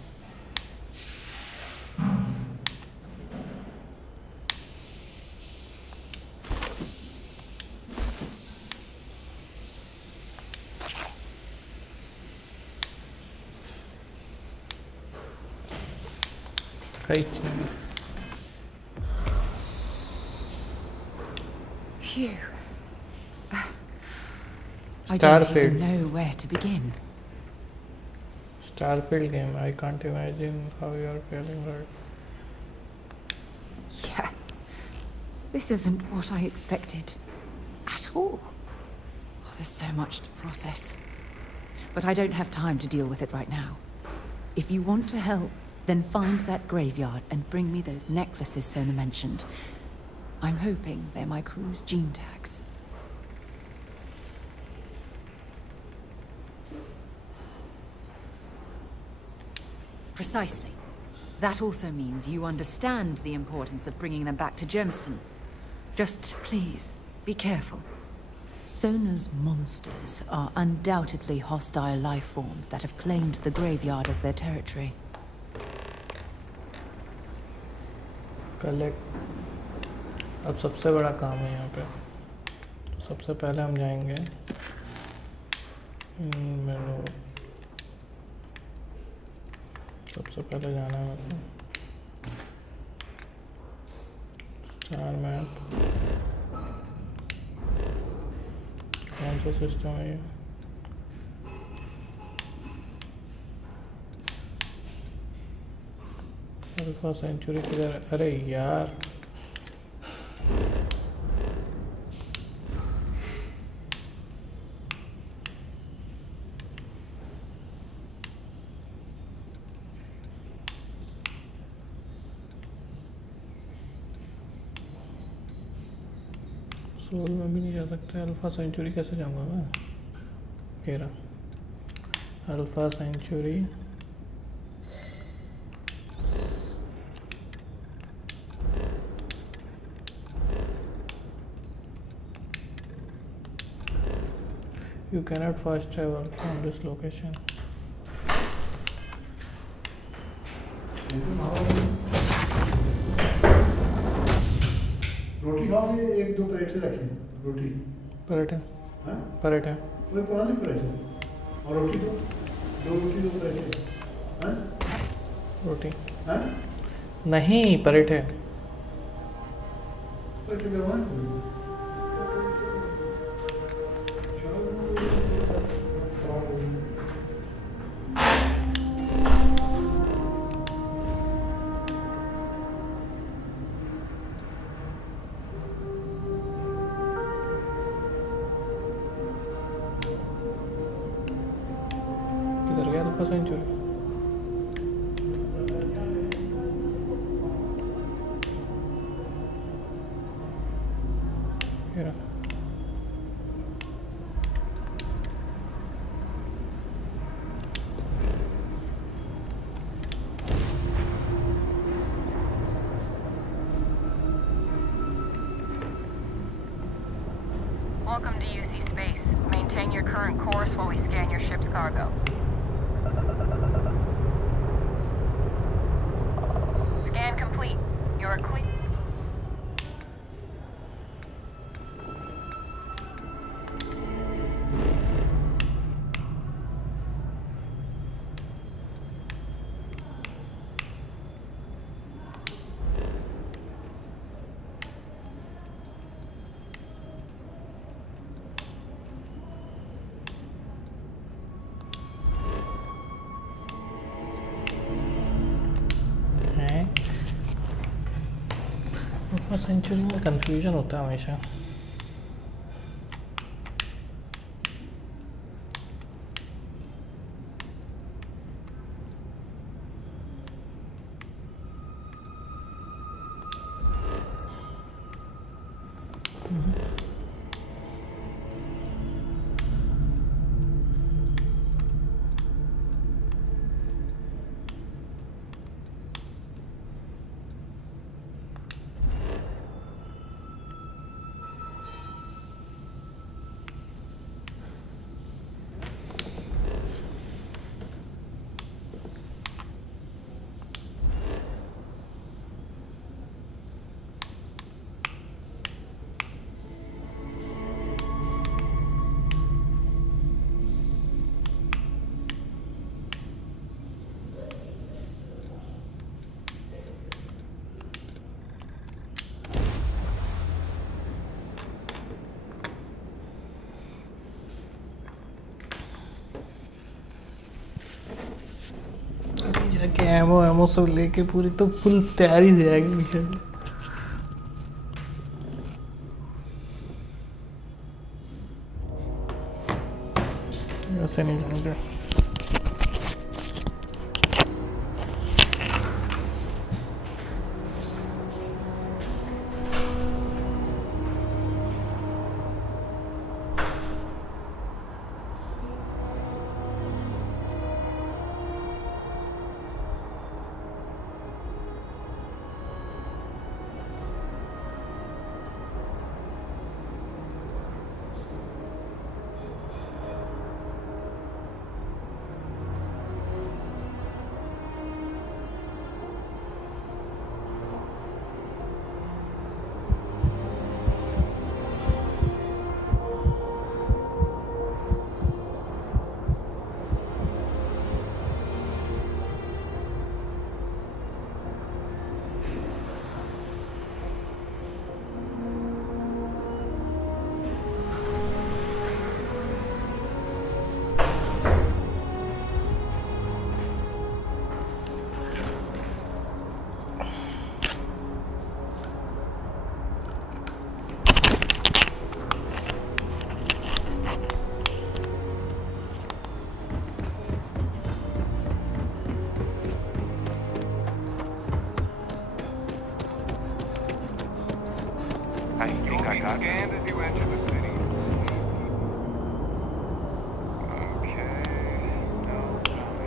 Phew. I don't even know where to begin. Starfield game. I can't imagine how you are feeling right. Yeah. This isn't what I expected. At all. Oh, there's so much to process. But I don't have time to deal with it right now. If you want to help, then find that graveyard and bring me those necklaces Sona mentioned. I'm hoping they're my crew's gene tags. Precisely. That also means you understand the importance of bringing them back to Jemison. Just please, be careful. Sona's monsters are undoubtedly hostile life forms that have claimed the graveyard as their territory. Collect. अब सबसे बड़ा काम है यहाँ पे। सबसे पहले हम जाएंगे मेनू। सबसे पहले जाना है मेरे को स्टार मैप। कौन सा सिस्टम है ये? अल्फा सेंचुरी किधर? अरे यार सोल में भी नहीं जा सकते। अल्फा सेंचुरी कैसे जाऊंगा मैं? कह रहा alpha century. You cannot fast travel from this location. रोटी खाओगे? एक दो पराठे रखे रोटी। पराठे? हाँ पराठे। वही पुराने पराठे और रोटी दो, दो रोटी दो पराठे। हाँ रोटी हाँ नहीं, पराठे। पराठे करवाएं किधर गया अल्फा सेंचुरी? ये रहा। Welcome to UC Space. Maintain your current course while we scan your ship's cargo. Scan complete. You are clear. Alpha century में कंफ्यूजन होता है हमेशा। जाके एमो सब लेके पूरी तो फुल तैयारी हो जाएगी पीछे से। ऐसे नहीं जाएंगे। Scanned as you enter the city. Okay. No comment.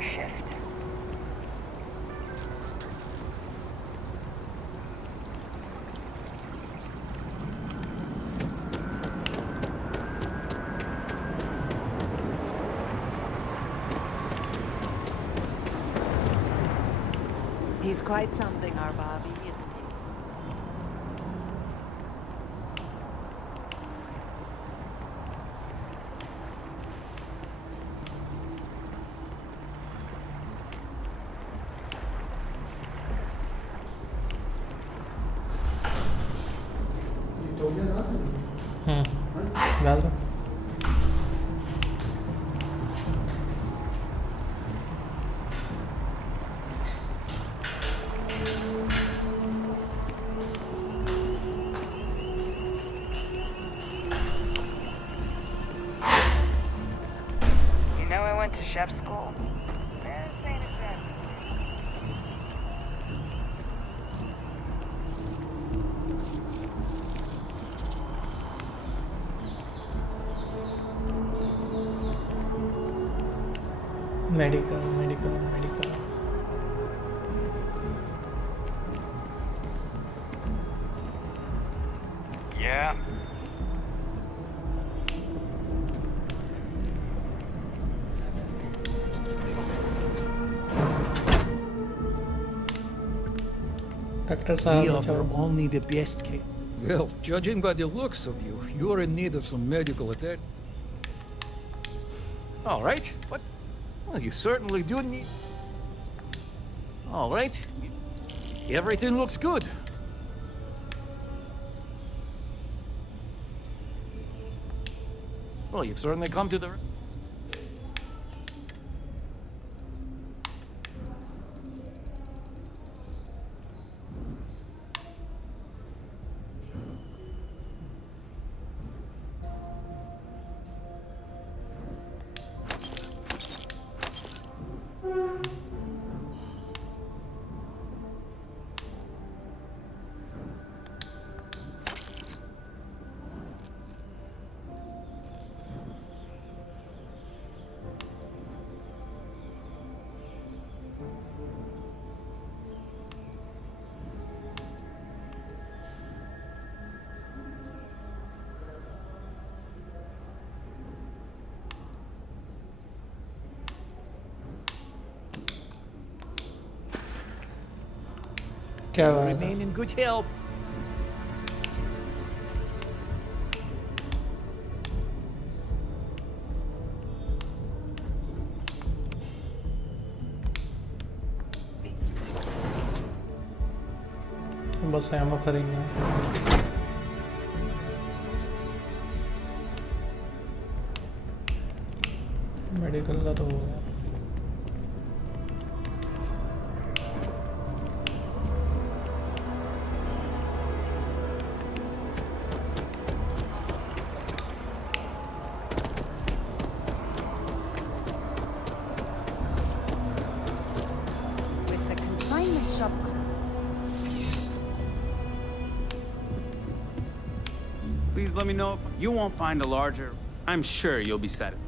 our shift. He's quite something, our Bobby, isn't he? डाल दो You know I went to chef school? This ain't exactly. Medical medical medical Yeah? Doctor We साहब offer बचाओ only the best care. Well, judging by the looks of you, you're in need of some medical attention. All right, but well, you certainly do need. All right, everything looks good. Well, you've certainly come to the. क्या बात है Remain in good health. बस ammo खरीदना है medical का तो हो गया With the consignment shop. Please let me know if you won't find a larger. I'm sure you'll be satisfied.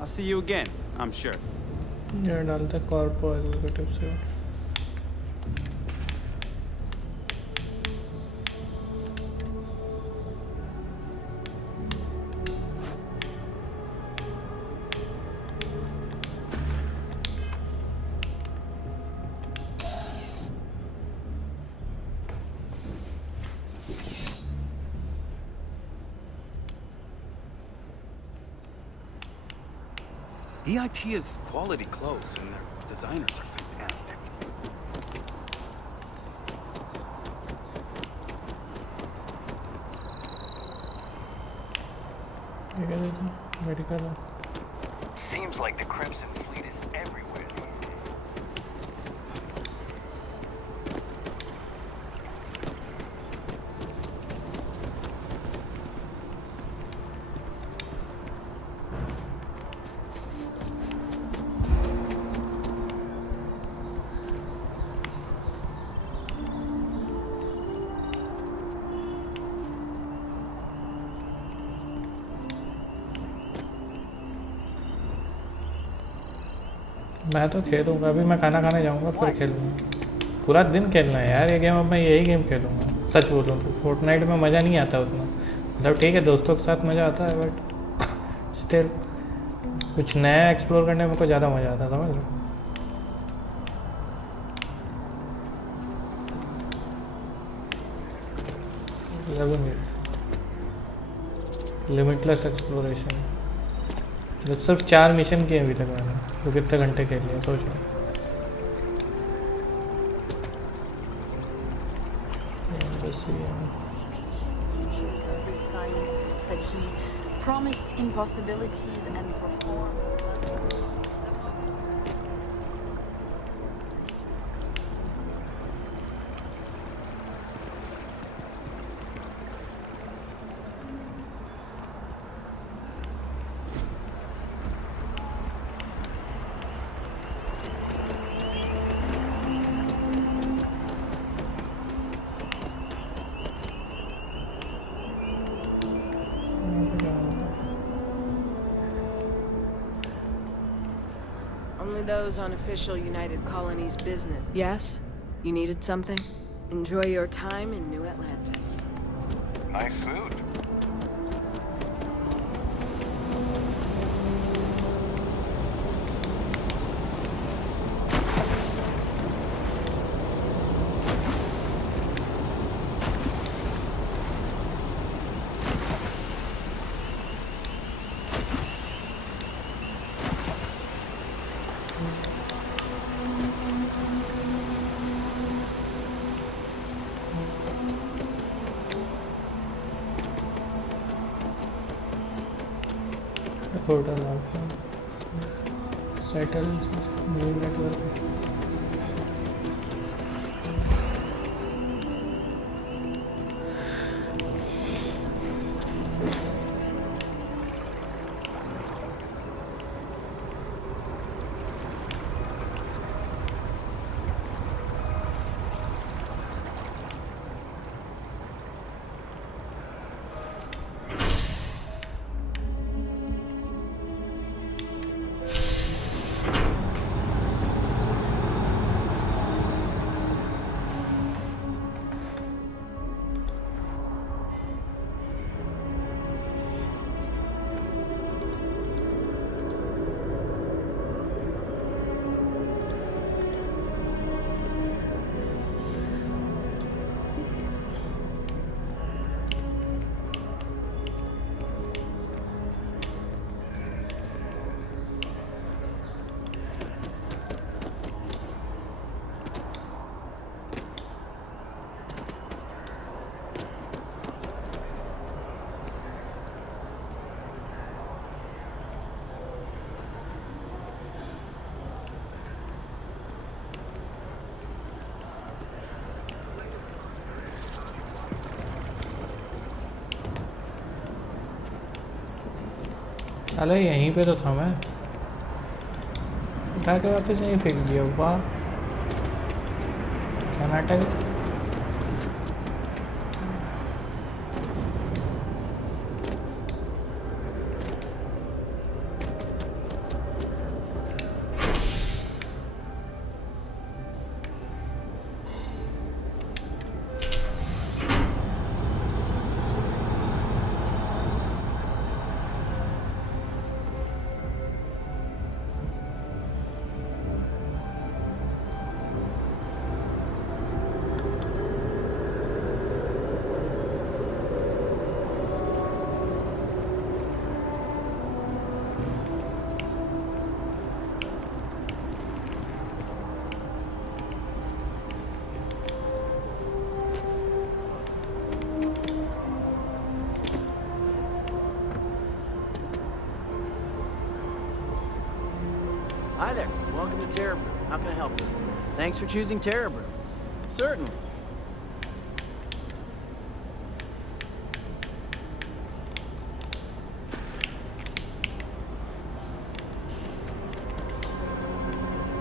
I'll see you again, I'm sure. ये डालते कॉर्पो executive से EIT is quality clothes, and their designers are fantastic. ये क्या देता medical है Seems like the Crimson Fleet is everywhere. मैं तो खेलूँगा अभी मैं खाना खाने जाऊँगा फिर खेलूँगा पूरा दिन खेलना है यार ये गेम अब मैं यही गेम खेलूँगा सच बोलूँ तो फोर्टनाइट में मज़ा नहीं आता उतना मतलब ठीक है दोस्तों के साथ मज़ा आता है बट स्टिल कुछ नया एक्सप्लोर करने में को ज़्यादा मज़ा आता है समझ लो लिमिटलेस एक्सप्लोरेशन जो सिर्फ 4 मिशन किए अभी तक मैंने तो कितने घंटे खेल लिए सोचो Teachers of this science said he promised impossibilities and performed. Only those on official United Colonies business. Yes? You needed something? Enjoy your time in New Atlantis. Nice suit. Hotel settle network अरे यहीं पे तो था मैं उठा के वापस यहीं फेंक दिया वाह क्या नाटक है Hi there. Welcome to Terra Brew. How can I help you? Thanks for choosing Terra Brew. Certainly.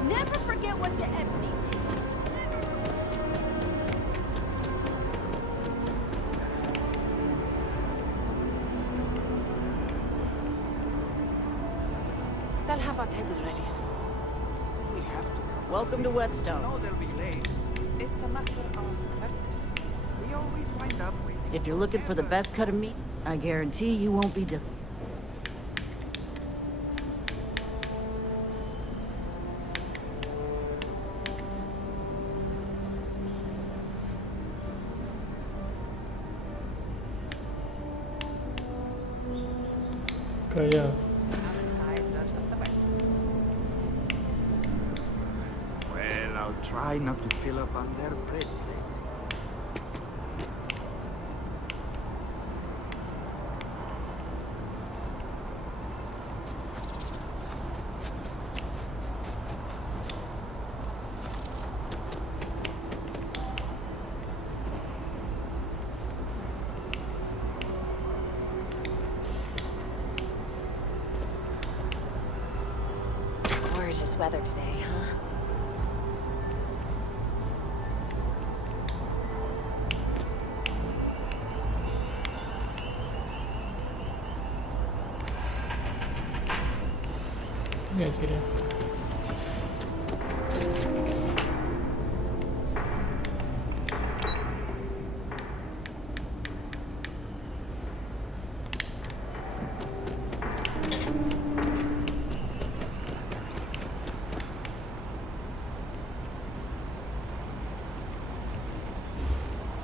Never forget what the FC did. They'll have our table ready soon. We have to come. Welcome to Whetstone. No, they'll be late. It's a matter of courtesy. We always wind up waiting. If you're looking for the best cut of meat, I guarantee you won't be disappointed. Kaya. Well, I'll try not to fill up on their bread plate. Gorgeous weather today, huh? Yeah, yeah.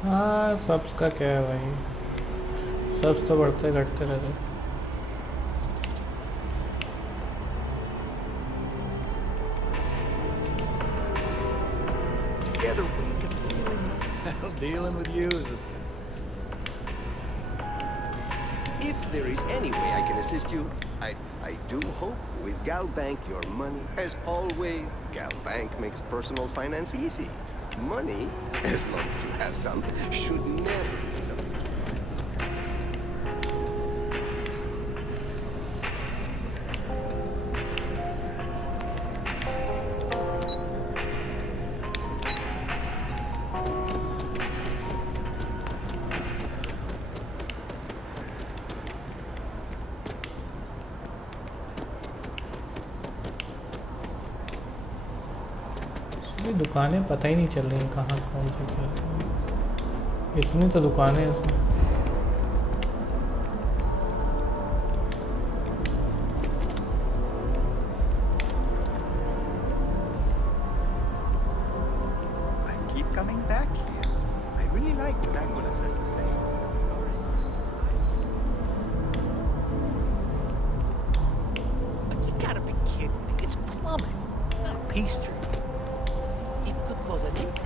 हाँ subs का क्या है भाई subs तो बढ़ते घटते रहते Get a week of Dealing with you is If there is any way I can assist you, I do hope with Gal Bank your money. As always, Gal Bank makes personal finance easy. Money, as long as you have some, should never be something to ये दुकानें पता ही नहीं चल रही कहाँ कौन सी क्या इतनी तो दुकानें हैं इसमें I keep coming back here. I really like what Angolas has to say. You gotta be kidding me. It's plumbing, not pastry. Even the clothes I need today.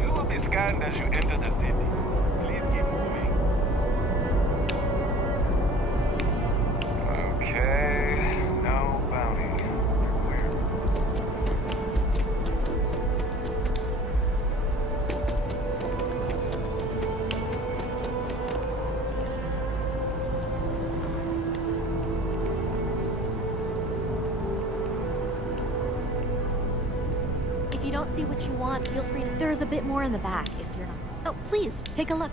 You will be scanned as you enter the city. Please keep moving. Okay, no bounty. We're If you don't see what you want, feel free to... There's a bit more in the back if you're not... Oh, please, take a look.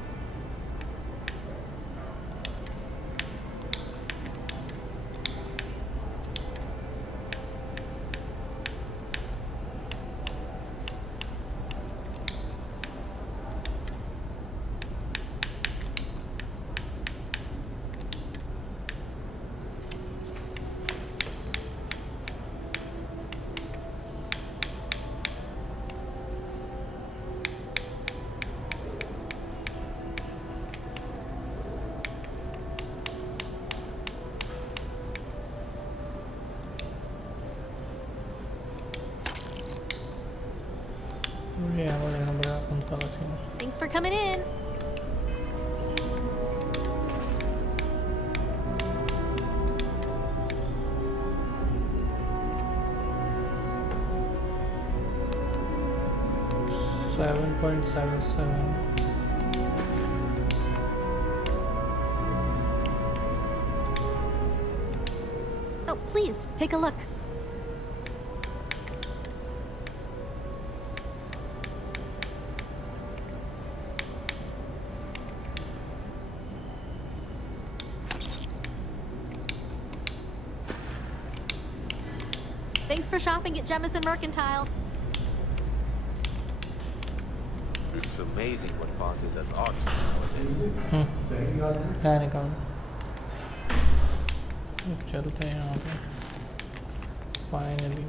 for coming in. $7.77. Oh, please, take a look. Thanks for shopping at Jemison Mercantile. It's amazing what passes as arts nowadays. क्या निकाल चलते हैं यहाँ पे finally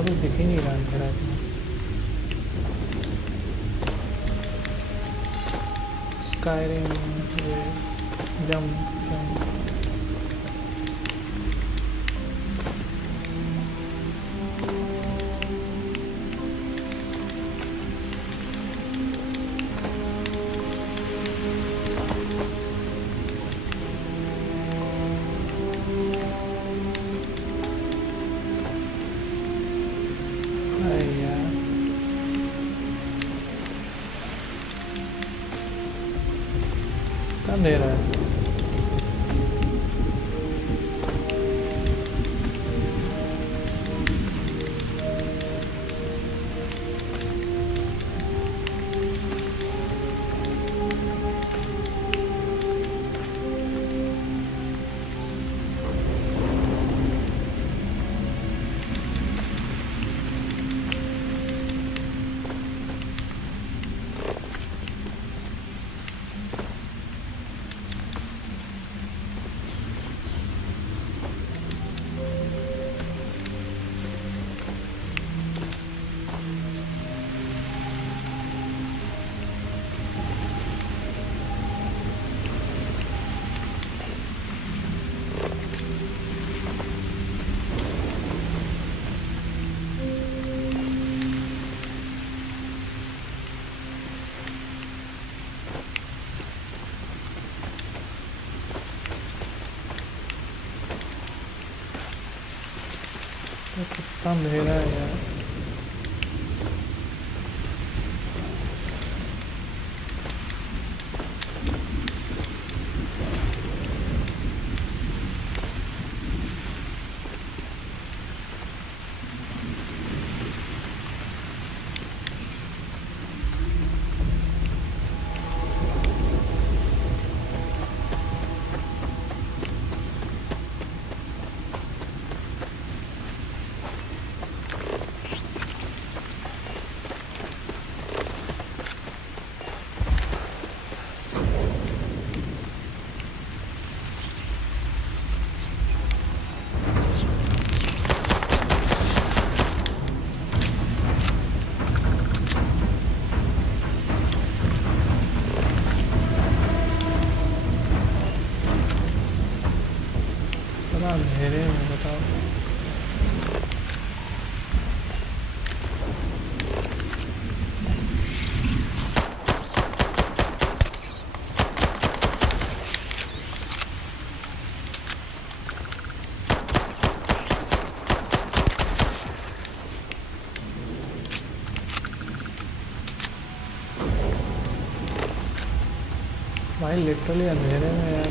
अभी दिख ही नहीं रहा मेरा स्काईरिम जंप दे रहा है कितना अंधेरा है यार। अंधेरे में बताओ। भाई लिटरली अंधेरे में यार।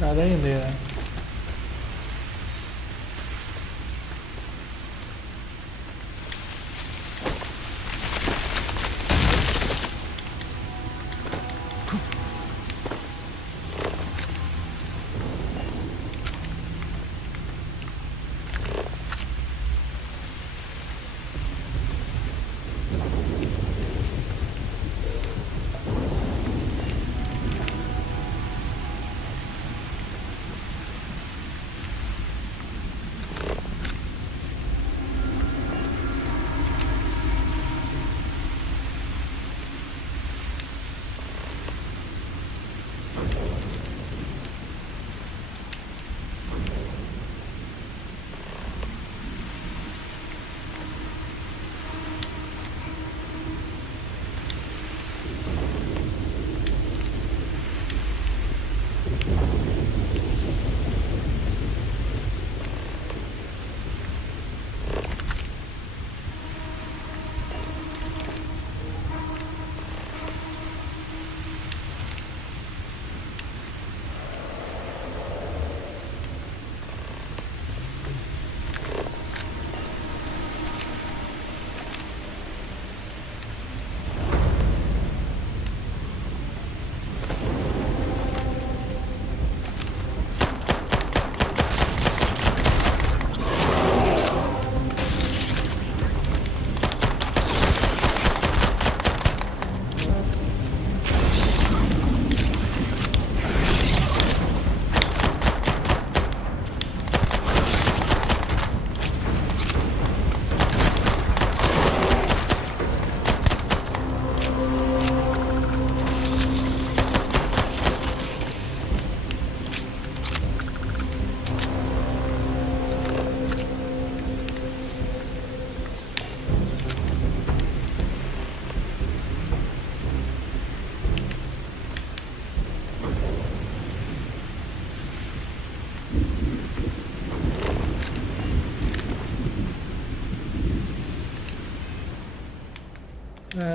ज़्यादा ही अंधेरा है।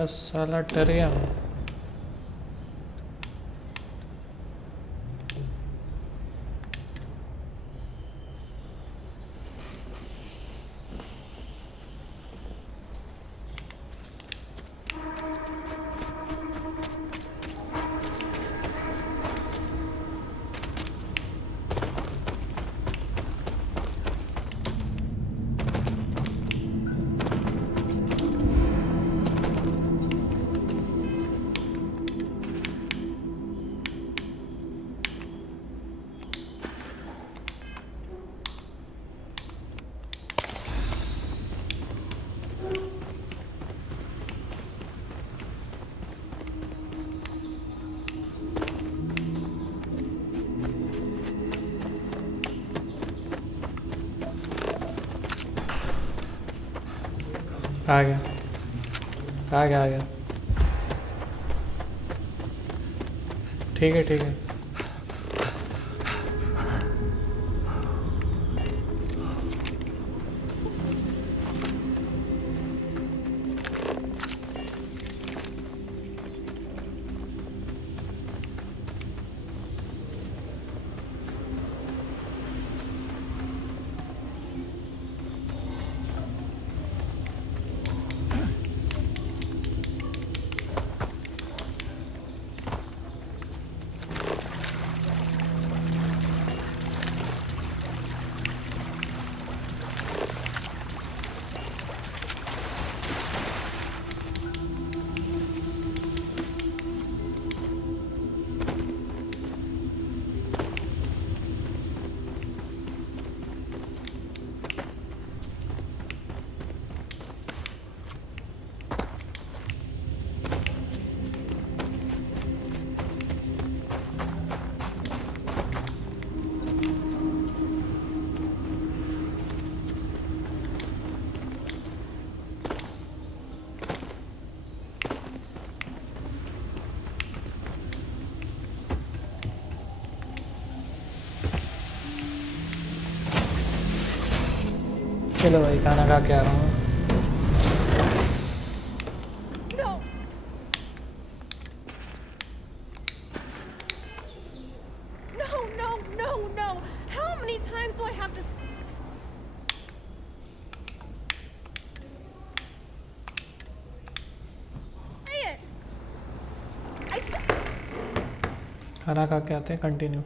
साला डर गया मैं। आ गया आ गया आ गया। ठीक है ठीक है। चलो भाई खाना खा के आ रहा हूँ। No! No, no, no, no! How many times do I have to say it? खाना खा के आते हैं, कंटिन्यू।